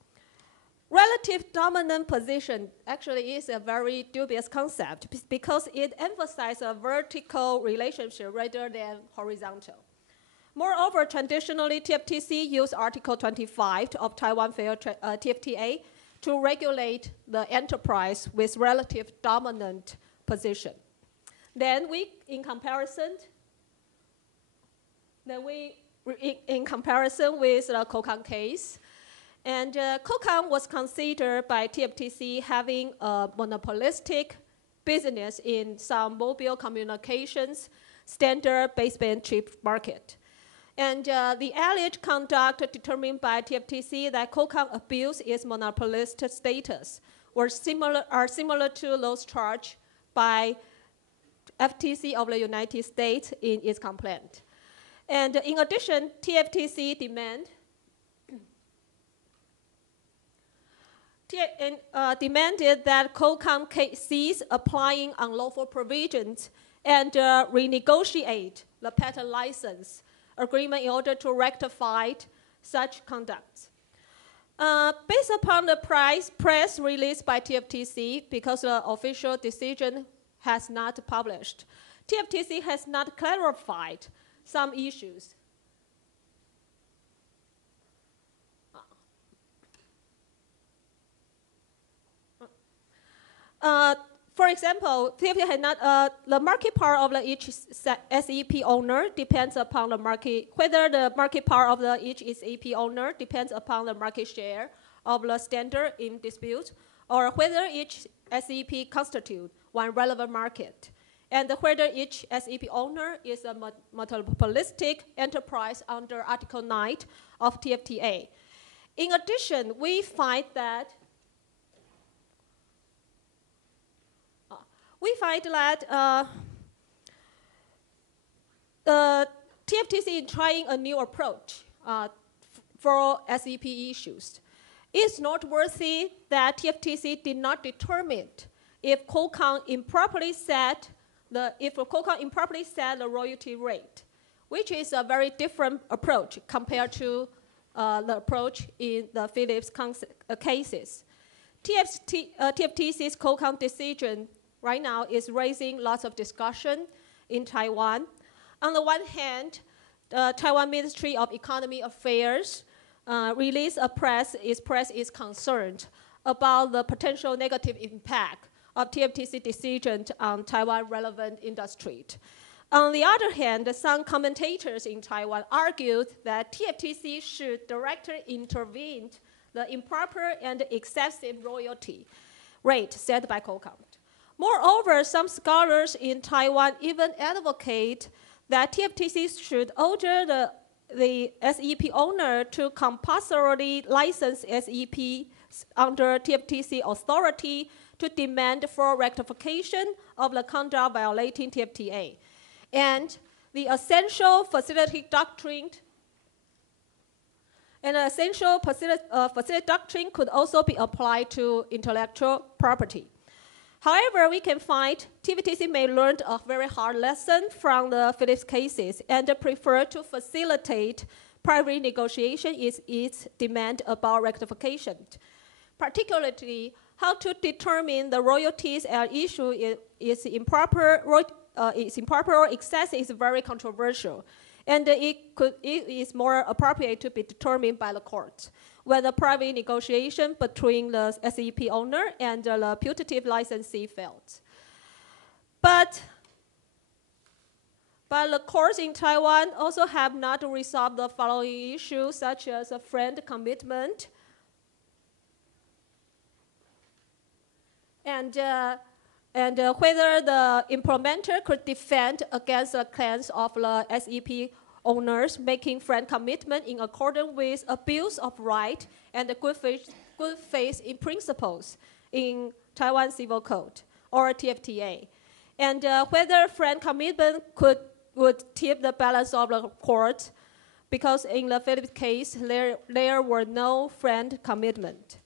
Relative dominant position actually is a very dubious concept because it emphasizes a vertical relationship rather than horizontal. Moreover, traditionally, TFTC used Article 25 of Taiwan Fair TFTA to regulate the enterprise with relative dominant position. Then in comparison with the Qualcomm case, and Qualcomm was considered by TFTC having a monopolistic business in some mobile communications standard baseband chip market. And the alleged conduct determined by TFTC that Qualcomm abused its monopolistic status are similar to those charged by FTC of the United States in its complaint. And in addition, TFTC demanded that Qualcomm cease applying unlawful provisions and renegotiate the patent license agreement in order to rectify such conduct. Based upon the press release by TFTC, because the official decision has not published, TFTC has not clarified some issues. For example, TFTC had not, the market power of each SEP owner depends upon the market, whether the market power of each SEP owner depends upon the market share of the standard in dispute, or whether each SEP constitutes one relevant market, and whether each SEP owner is a monopolistic enterprise under Article 9 of TFTA. In addition, we find that the TFTC is trying a new approach for SEP issues. It's noteworthy that TFTC did not determine if Qualcomm improperly set the royalty rate, which is a very different approach compared to the approach in the Philips cases. TFTC's Qualcomm decision right now is raising lots of discussion in Taiwan. On the one hand, the Taiwan Ministry of Economic Affairs released a press is concerned about the potential negative impact of TFTC decision on Taiwan relevant industry. On the other hand, some commentators in Taiwan argued that TFTC should directly intervene the improper and excessive royalty rate set by Qualcomm. Moreover, some scholars in Taiwan even advocate that TFTC should order the SEP owner to compulsorily license SEP under TFTC authority to demand for rectification of the conduct violating TFTA. And the essential facility doctrine could also be applied to intellectual property. However, we can find TFTC may learn a very hard lesson from the Philips cases and prefer to facilitate private negotiation is its demand about rectification. Particularly, how to determine the royalties at issue is improper or excessive is very controversial, and it is more appropriate to be determined by the court when the private negotiation between the SEP owner and the putative licensee failed. But the courts in Taiwan also have not resolved the following issues, such as a friend commitment, and whether the implementer could defend against the claims of the SEP owners making friend commitment in accordance with abuse of right and the good faith in principles in Taiwan Civil Code or TFTA, and whether friend commitment would tip the balance of the court, because in the Philippines case there were no friend commitment.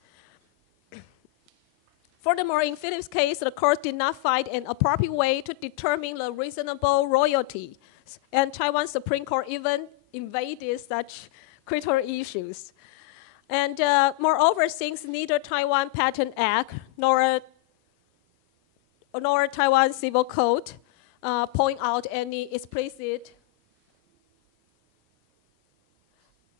Furthermore, in Philippines' case, the court did not find an appropriate way to determine the reasonable royalty, and Taiwan Supreme Court even invaded such critical issues. And moreover, since neither Taiwan Patent Act nor Taiwan Civil Code point out any explicit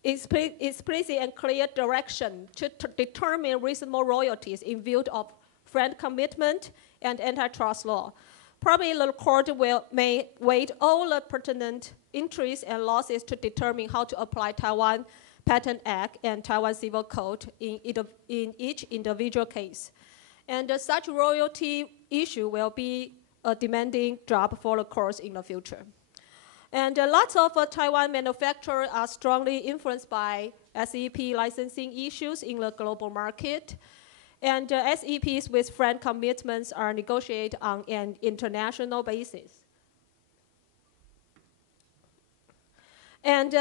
and clear direction to determine reasonable royalties in view of friend commitment and antitrust law. Probably the court may weigh all the pertinent interests and losses to determine how to apply Taiwan Patent Act and Taiwan Civil Code in each individual case. And such royalty issue will be a demanding job for the courts in the future. And lots of Taiwan manufacturers are strongly influenced by SEP licensing issues in the global market. And SEPs with friend commitments are negotiated on an international basis. And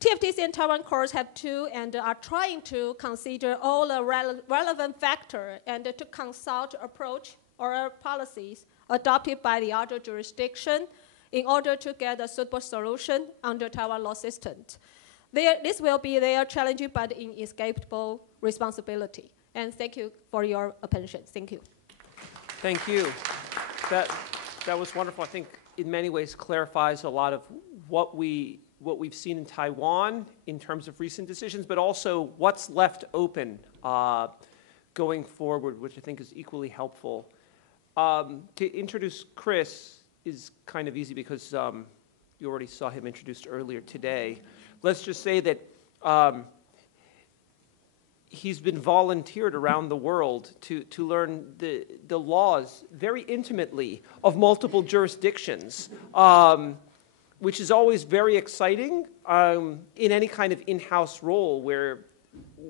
TFTs in Taiwan courts have to and are trying to consider all the relevant factors and to consult approach or policies adopted by the other jurisdiction in order to get a suitable solution under Taiwan law system. This will be their challenging but inescapable responsibility. And thank you for your attention. Thank you. Thank you. That was wonderful. I think in many ways clarifies a lot of what we've seen in Taiwan in terms of recent decisions, but also what's left open going forward, which I think is equally helpful. To introduce Chris is kind of easy because you already saw him introduced earlier today. Let's just say that he's been volunteered around the world to learn the laws very intimately of multiple jurisdictions, which is always very exciting in any kind of in-house role where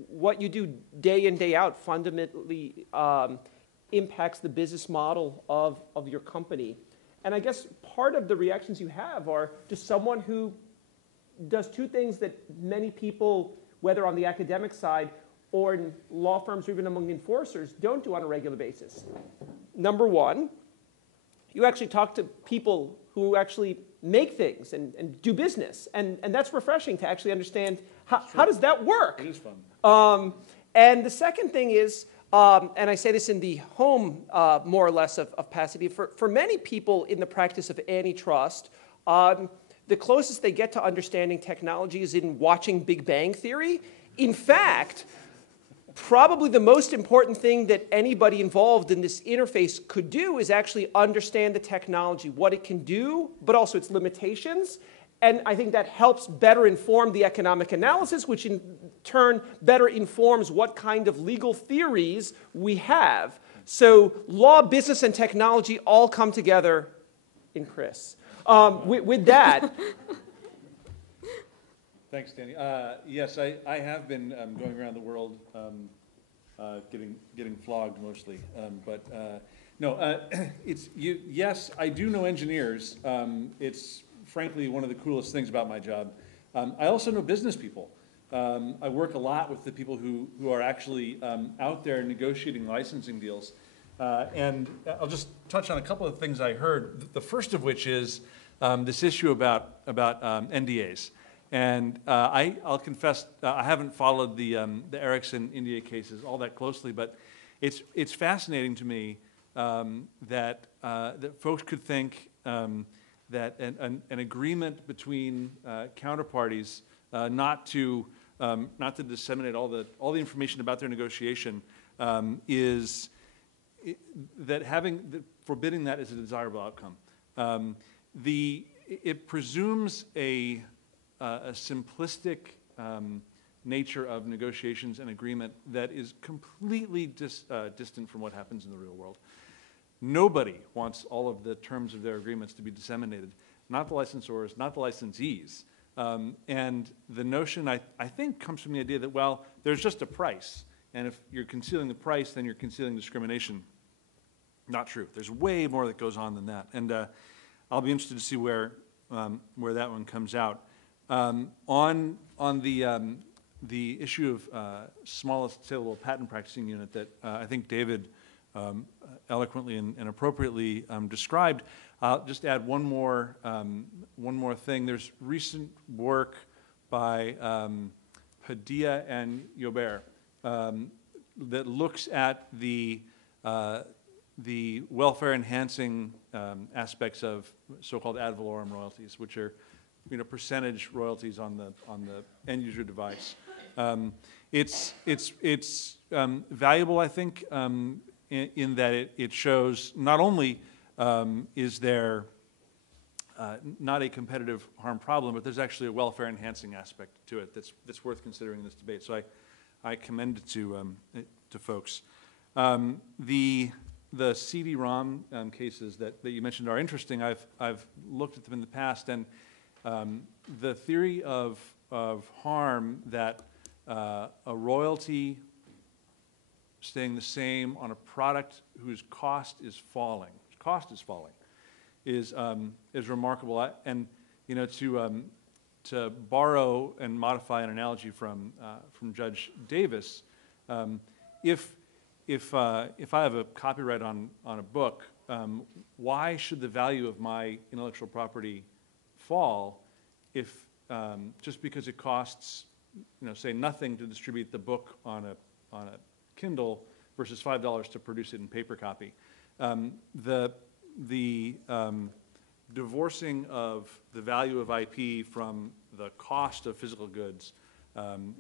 what you do day in, day out fundamentally impacts the business model of your company. And I guess part of the reactions you have are just someone who does two things that many people, whether on the academic side or in law firms or even among enforcers, don't do on a regular basis. Number one, you actually talk to people who actually make things and do business. And that's refreshing to actually understand how does that work? It is fun. And the second thing is, and I say this in the home, more or less, of Pasadena, for many people in the practice of antitrust, the closest they get to understanding technology is in watching Big Bang Theory. In fact, probably the most important thing that anybody involved in this interface could do is actually understand the technology, what it can do, but also its limitations. And I think that helps better inform the economic analysis, which in turn better informs what kind of legal theories we have. So law, business, and technology all come together in Chris. With that. Thanks, Danny. Yes, I have been going around the world getting flogged mostly. Yes, I do know engineers. It's frankly one of the coolest things about my job. I also know business people. I work a lot with the people who are actually out there negotiating licensing deals. And I'll just touch on a couple of things I heard. The first of which is this issue about NDAs. And I'll confess I haven't followed the Ericsson India cases all that closely, but it's fascinating to me that folks could think that an agreement between counterparties not to disseminate all the information about their negotiation is forbidding that is a desirable outcome. It presumes a simplistic nature of negotiations and agreement that is completely distant from what happens in the real world. Nobody wants all of the terms of their agreements to be disseminated, not the licensors, not the licensees. And the notion, I think, comes from the idea that, well, there's just a price, and if you're concealing the price, then you're concealing discrimination. Not true. There's way more that goes on than that. And I'll be interested to see where that one comes out. On the issue of smallest saleable patent practicing unit that I think David eloquently and appropriately described, I'll just add one more thing. There's recent work by Padilla and Yobert that looks at the welfare-enhancing aspects of so-called ad valorem royalties, which are, percentage royalties on the end-user device. It's valuable, I think, in that it shows not only is there not a competitive harm problem, but there's actually a welfare-enhancing aspect to it that's worth considering in this debate. So I commend it to folks. The CD-ROM cases that you mentioned are interesting. I've looked at them in the past, and the theory of harm that a royalty staying the same on a product whose cost is falling, is remarkable. And to borrow and modify an analogy from Judge Davis, if I have a copyright on a book, why should the value of my intellectual property fall if just because it costs, say nothing to distribute the book on a Kindle versus $5 to produce it in paper copy? The divorcing of the value of IP from the cost of physical goods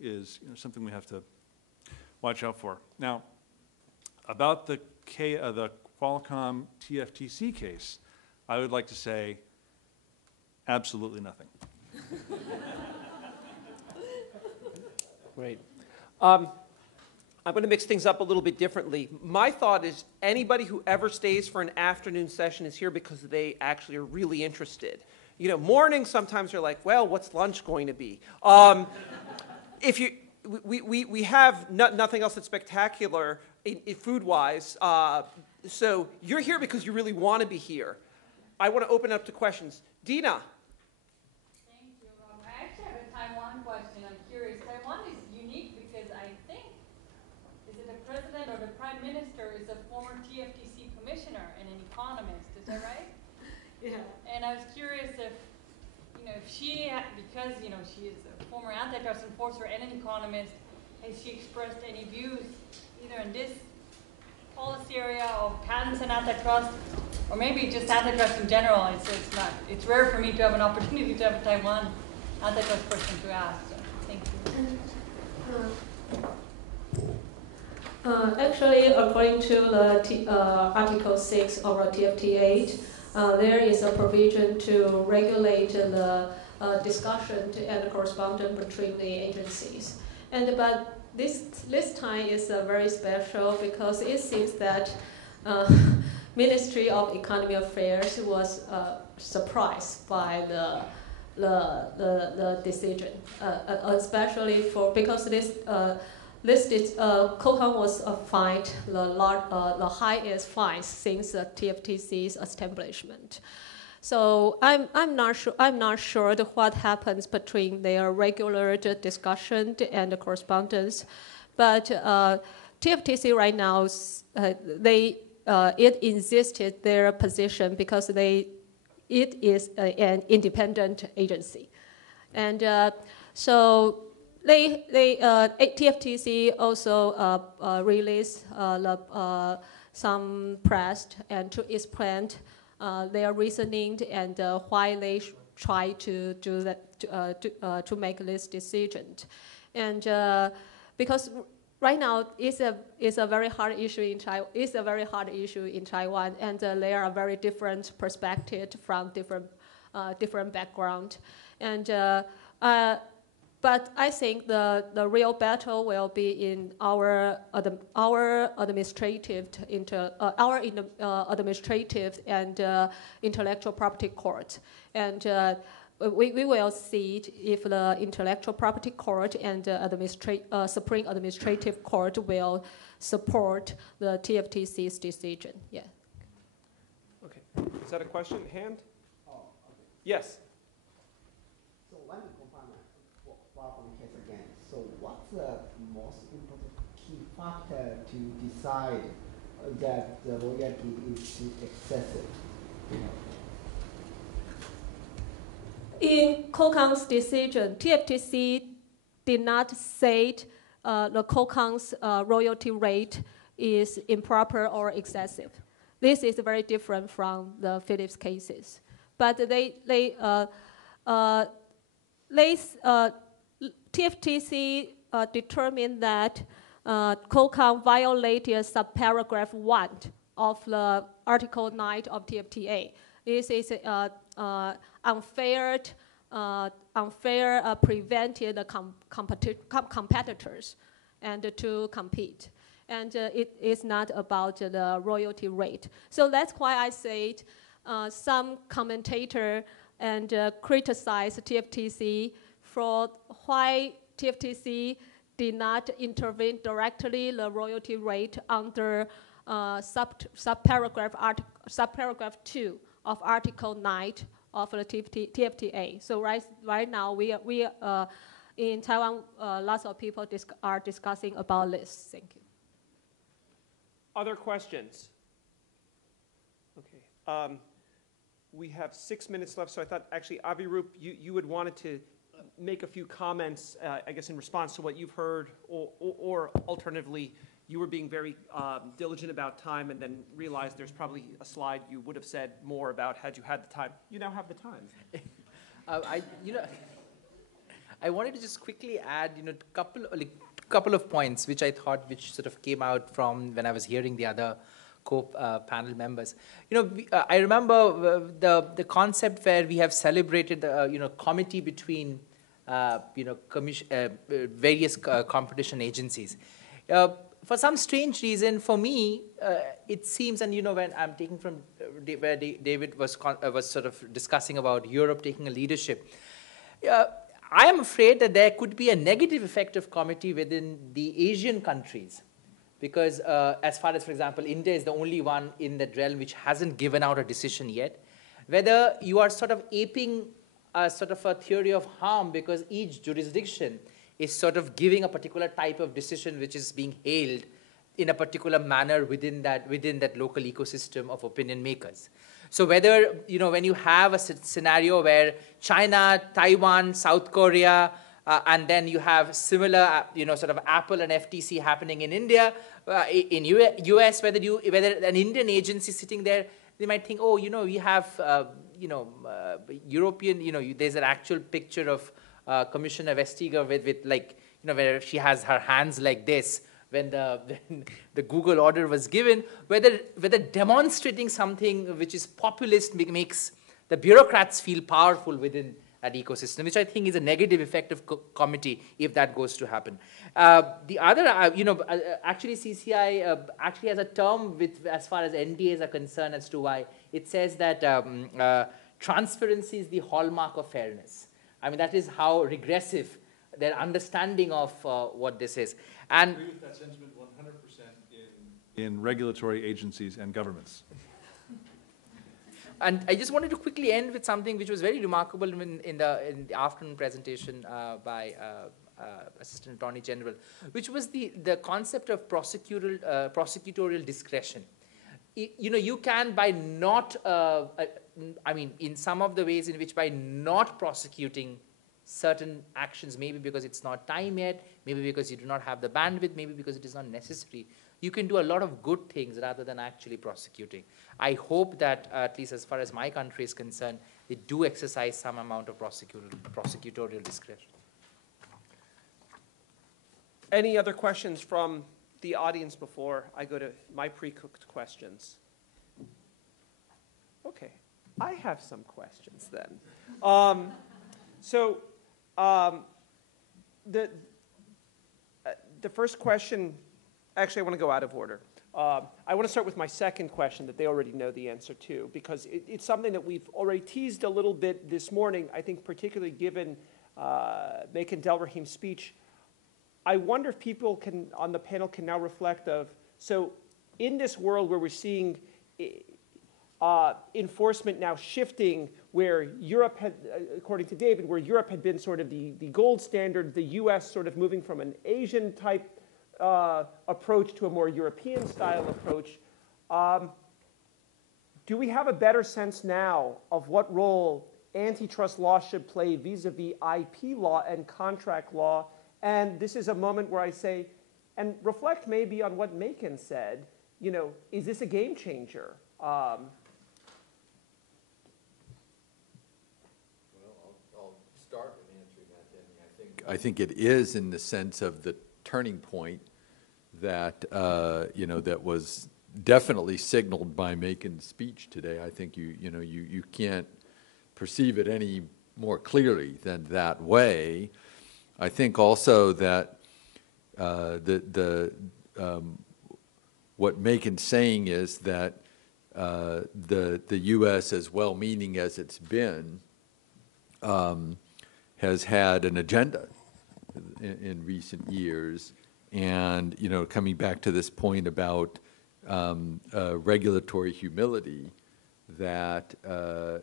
is something we have to watch out for. Now, about the Qualcomm TFTC case, I would like to say absolutely nothing. Great. I'm going to mix things up a little bit differently. My thought is anybody who ever stays for an afternoon session is here because they actually are really interested. Mornings sometimes are like, well, what's lunch going to be? We have nothing else that's spectacular food-wise, so you're here because you really want to be here. I want to open up to questions. Dina. Thank you, Rob. I actually have a Taiwan question. I'm curious. Taiwan is unique because I think, is it the president or the prime minister is a former TFTC commissioner and an economist. Is that right? Yeah. And I was curious if she, because, she is a former antitrust enforcer and an economist, has she expressed any views either in this policy area of patents and antitrust, or maybe just antitrust in general? It's rare for me to have an opportunity to have a Taiwan antitrust person to ask, so thank you. Actually, according to the Article 6 of TFT8, there is a provision to regulate the discussion and correspondence between the agencies. But this time is very special because it seems that Ministry of Economic Affairs was surprised by the decision, especially because this Qualcomm was fined the highest fines since the TFTC's establishment. So I'm not sure what happens between their regular discussion and the correspondence, but TFTC right now it insisted their position because it is an independent agency, and so TFTC also released some press and to explain their reasoning and why they try to do that to make this decision, and because right now it's a very hard issue in Taiwan. It's a very hard issue in Taiwan, and there are very different perspectives from different background, and But I think the real battle will be in our administrative and intellectual property court, and we will see if the intellectual property court and Supreme Administrative Court will support the TFTC's decision. Yeah. Okay. Is that a question? Hand? Oh, okay. Yes. So when you compare Qualcomm case again, so what's the most important key factor to decide that the royalty is excessive? In Qualcomm's decision, TFTC did not say the Qualcomm's royalty rate is improper or excessive. This is very different from the Philips cases. But TFTC determined that Qualcomm violated subparagraph 1 of the Article 9 of TFTA. This is unfair prevented the competitors and to compete. And it is not about the royalty rate. So that's why I said some commentator and criticize TFTC for why TFTC did not intervene directly the royalty rate under subparagraph 2 of Article 9 of the TFTA. So right now we in Taiwan, lots of people are discussing about this. Thank you. Other questions? Okay. We have 6 minutes left, so I thought actually, Avirup, you had wanted to make a few comments, I guess, in response to what you've heard, or alternatively, you were being very diligent about time and then realized there's probably a slide you would have said more about had you had the time. You now have the time. I wanted to just quickly add, couple of points which I thought which sort of came out from when I was hearing the other panel members. I remember the concept where we have celebrated the committee between various competition agencies. For some strange reason, for me, it seems, and when I'm taking from where David was sort of discussing about Europe taking a leadership, I am afraid that there could be a negative effect of committee within the Asian countries. Because as far as, for example, India is the only one in that realm which hasn't given out a decision yet, whether you are sort of aping a sort of a theory of harm because each jurisdiction is sort of giving a particular type of decision which is being hailed in a particular manner within that local ecosystem of opinion makers. So whether, when you have a scenario where China, Taiwan, South Korea, and then you have similar, sort of Apple and FTC happening in India, in US, whether an Indian agency sitting there, they might think, oh, we have, European, there's an actual picture of Commissioner Vestager with like, where she has her hands like this when the Google order was given, whether demonstrating something which is populist makes the bureaucrats feel powerful within that ecosystem, which I think is a negative effect of committee if that goes to happen. The other, actually CCI actually has a term as far as NDAs are concerned as to why it says that transparency is the hallmark of fairness. I mean, that is how regressive their understanding of what this is. And I agree with that sentiment 100% in regulatory agencies and governments. And I just wanted to quickly end with something which was very remarkable in the afternoon presentation by Assistant Attorney General, which was the concept of prosecutorial discretion. You can by not, in some of the ways in which by not prosecuting certain actions, maybe because it's not time yet, maybe because you do not have the bandwidth, maybe because it is not necessary, you can do a lot of good things rather than actually prosecuting. I hope that, at least as far as my country is concerned, they do exercise some amount of prosecutorial discretion. Any other questions from the audience before I go to my pre-cooked questions? Okay, I have some questions then. the first question, actually, I want to go out of order. I want to start with my second question that they already know the answer to, because it's something that we've already teased a little bit this morning, I think particularly given Makan Delrahim's speech. I wonder if people can, on the panel, can now reflect of, so in this world where we're seeing enforcement now shifting, where Europe had, according to David, where Europe had been sort of the gold standard, the US sort of moving from an Asian type approach to a more European style approach. Do we have a better sense now of what role antitrust law should play vis-a-vis IP law and contract law? And this is a moment where I say, and reflect maybe on what Makan said, you know, is this a game changer? Well, I'll start with answering that, Denny. I think it is in the sense of the turning point that, you know, that was definitely signaled by Makan's speech today. I think you can't perceive it any more clearly than that way. I think also that what Makan's saying is that the U.S., as well-meaning as it's been, has had an agenda in recent years, and you know, coming back to this point about regulatory humility, that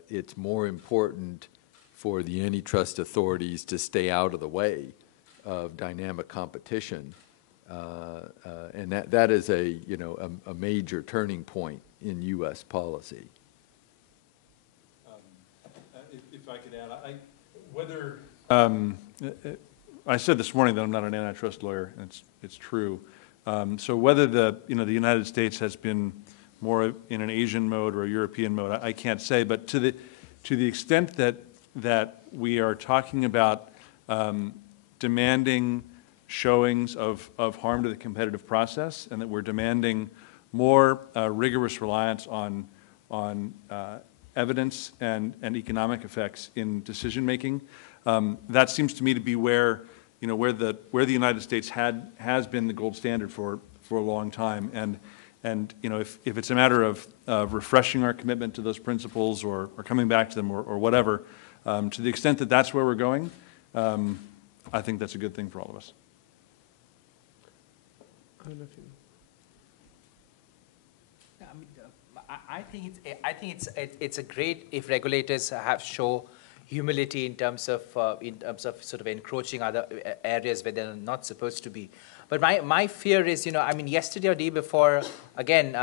it's more important for the antitrust authorities to stay out of the way of dynamic competition, and that is a major turning point in U.S. policy. If I could add, I said this morning that I'm not an antitrust lawyer, and it's true. So whether the United States has been more in an Asian mode or a European mode, I can't say. But to the extent that we are talking about demanding showings of harm to the competitive process, and that we're demanding more rigorous reliance on evidence and economic effects in decision making, that seems to me to be where the United States has been the gold standard for a long time. And you know, if it's a matter of refreshing our commitment to those principles or coming back to them or whatever, to the extent that that's where we're going, I think that's a good thing for all of us. I think it's a great if regulators show humility in terms of sort of encroaching other areas where they're not supposed to be. But my fear is, I mean, yesterday or day before, again,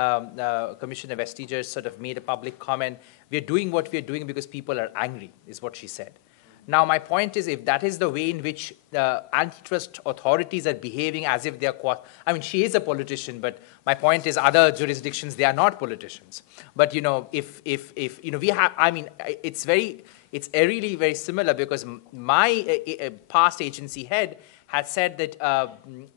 Commissioner Vestiger sort of made a public comment. We're doing what we're doing because people are angry, is what she said. Now, my point is, if that is the way in which the antitrust authorities are behaving as if they are, I mean, she is a politician, but my point is other jurisdictions, they are not politicians. But, if we have, I mean, it's really very similar, because my past agency head had said that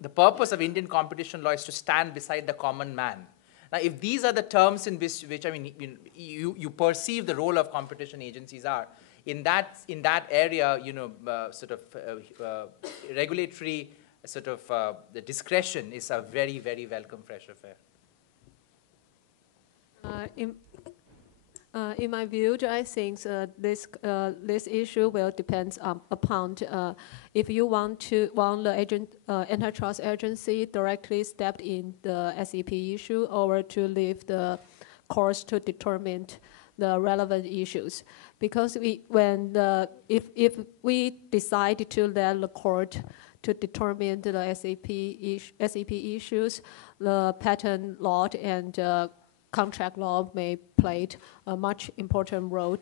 the purpose of Indian competition law is to stand beside the common man. Now, if these are the terms in which I mean, you perceive the role of competition agencies are, in that area, sort of regulatory sort of the discretion is a very, very welcome fresh affair. In my view, I think this issue will depend upon if you want the antitrust agency directly step in the SEP issue, or to leave the courts to determine the relevant issues. Because if we decide to let the court to determine the SEP issues, the patent law and contract law may play a much important role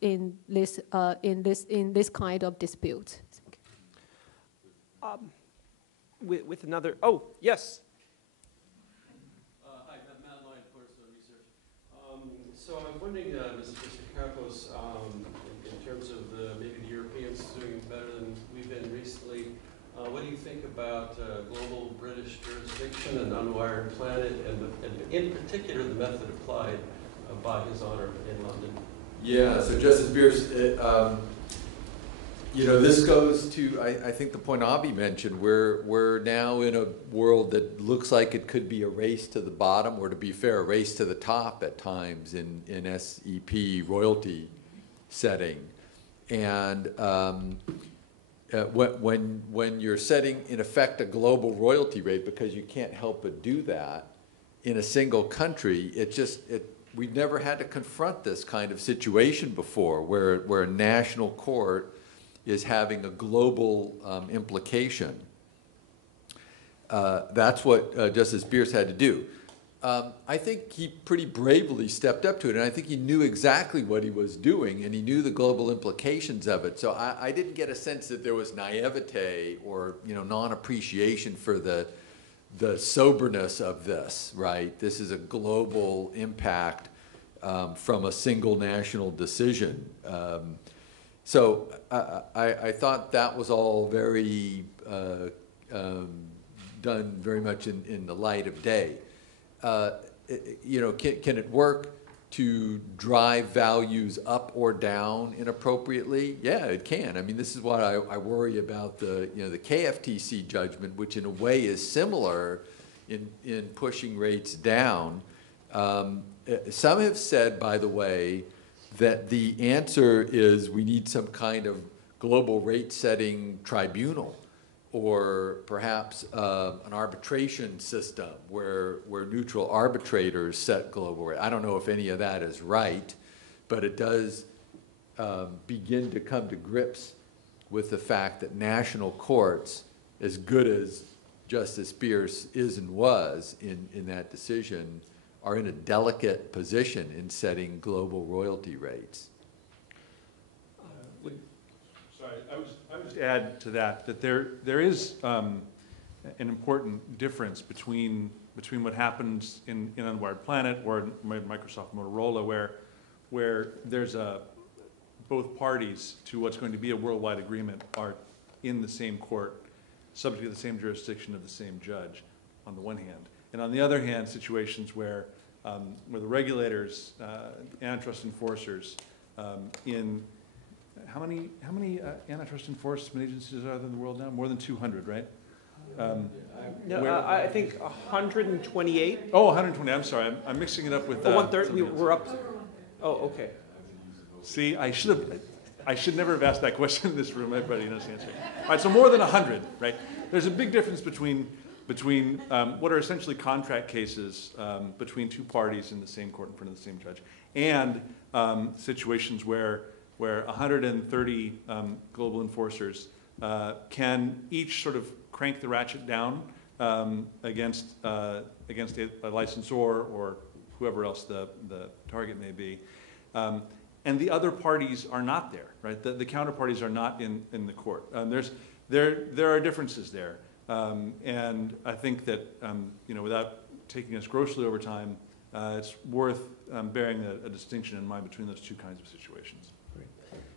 in this kind of dispute. With another, oh yes. Hi, Matt Lyon, Cornerstone Research. So I'm wondering, Mr. Kappos, in terms of maybe the Europeans doing better than we've been recently, what do you think about global British jurisdiction and Unwired Planet, and in particular the method applied by His Honor in London? Yeah, so Justice Pierce, You know, this goes to, I think the point Avi mentioned, we're now in a world that looks like it could be a race to the bottom, or to be fair, a race to the top at times in SEP royalty setting. And when you're setting, in effect, a global royalty rate, because you can't help but do that in a single country, we've never had to confront this kind of situation before, where a national court is having a global implication. That's what Justice Pierce had to do. I think he pretty bravely stepped up to it, and I think he knew exactly what he was doing, and he knew the global implications of it. So I didn't get a sense that there was naivete or non-appreciation for the soberness of this, right? This is a global impact from a single national decision. So I thought that was all very done very much in the light of day. Can it work to drive values up or down inappropriately? Yeah, it can. I mean, this is what I worry about the KFTC judgment, which in a way is similar in pushing rates down. Some have said, by the way, that the answer is we need some kind of global rate-setting tribunal, or perhaps an arbitration system where neutral arbitrators set global rate. I don't know if any of that is right, but it does begin to come to grips with the fact that national courts, as good as Justice Pierce is and was in that decision, are in a delicate position in setting global royalty rates. Sorry, I would just add to that there is an important difference between what happens in Unwired Planet or Microsoft Motorola, where there's both parties to what's going to be a worldwide agreement are in the same court, subject to the same jurisdiction of the same judge, on the one hand, and on the other hand, situations where the regulators, antitrust enforcers, in how many antitrust enforcement agencies are there in the world now? More than 200, right? I think 128. Oh, 120. I'm sorry. I'm mixing it up with. 130. We're up. Oh, okay. See, I should never have asked that question in this room. Everybody knows the answer. All right. So more than 100, right? There's a big difference between what are essentially contract cases between two parties in the same court in front of the same judge, and situations where 130 global enforcers can each sort of crank the ratchet down against a licensor or whoever else the target may be. And the other parties are not there, right? The counterparties are not in the court. There are differences there. And I think that, without taking us grossly over time, it's worth bearing a distinction in mind between those two kinds of situations. Great.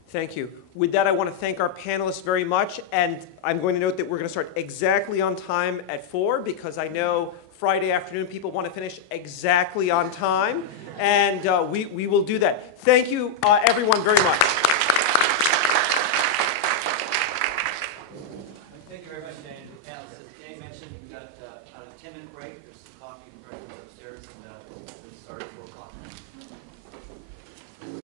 Thank you. With that, I want to thank our panelists very much. And I'm going to note that we're going to start exactly on time at 4, because I know Friday afternoon people want to finish exactly on time. And we will do that. Thank you, everyone, very much. Thank you very much, Dan. As Jay mentioned, we've got about a 10-minute break.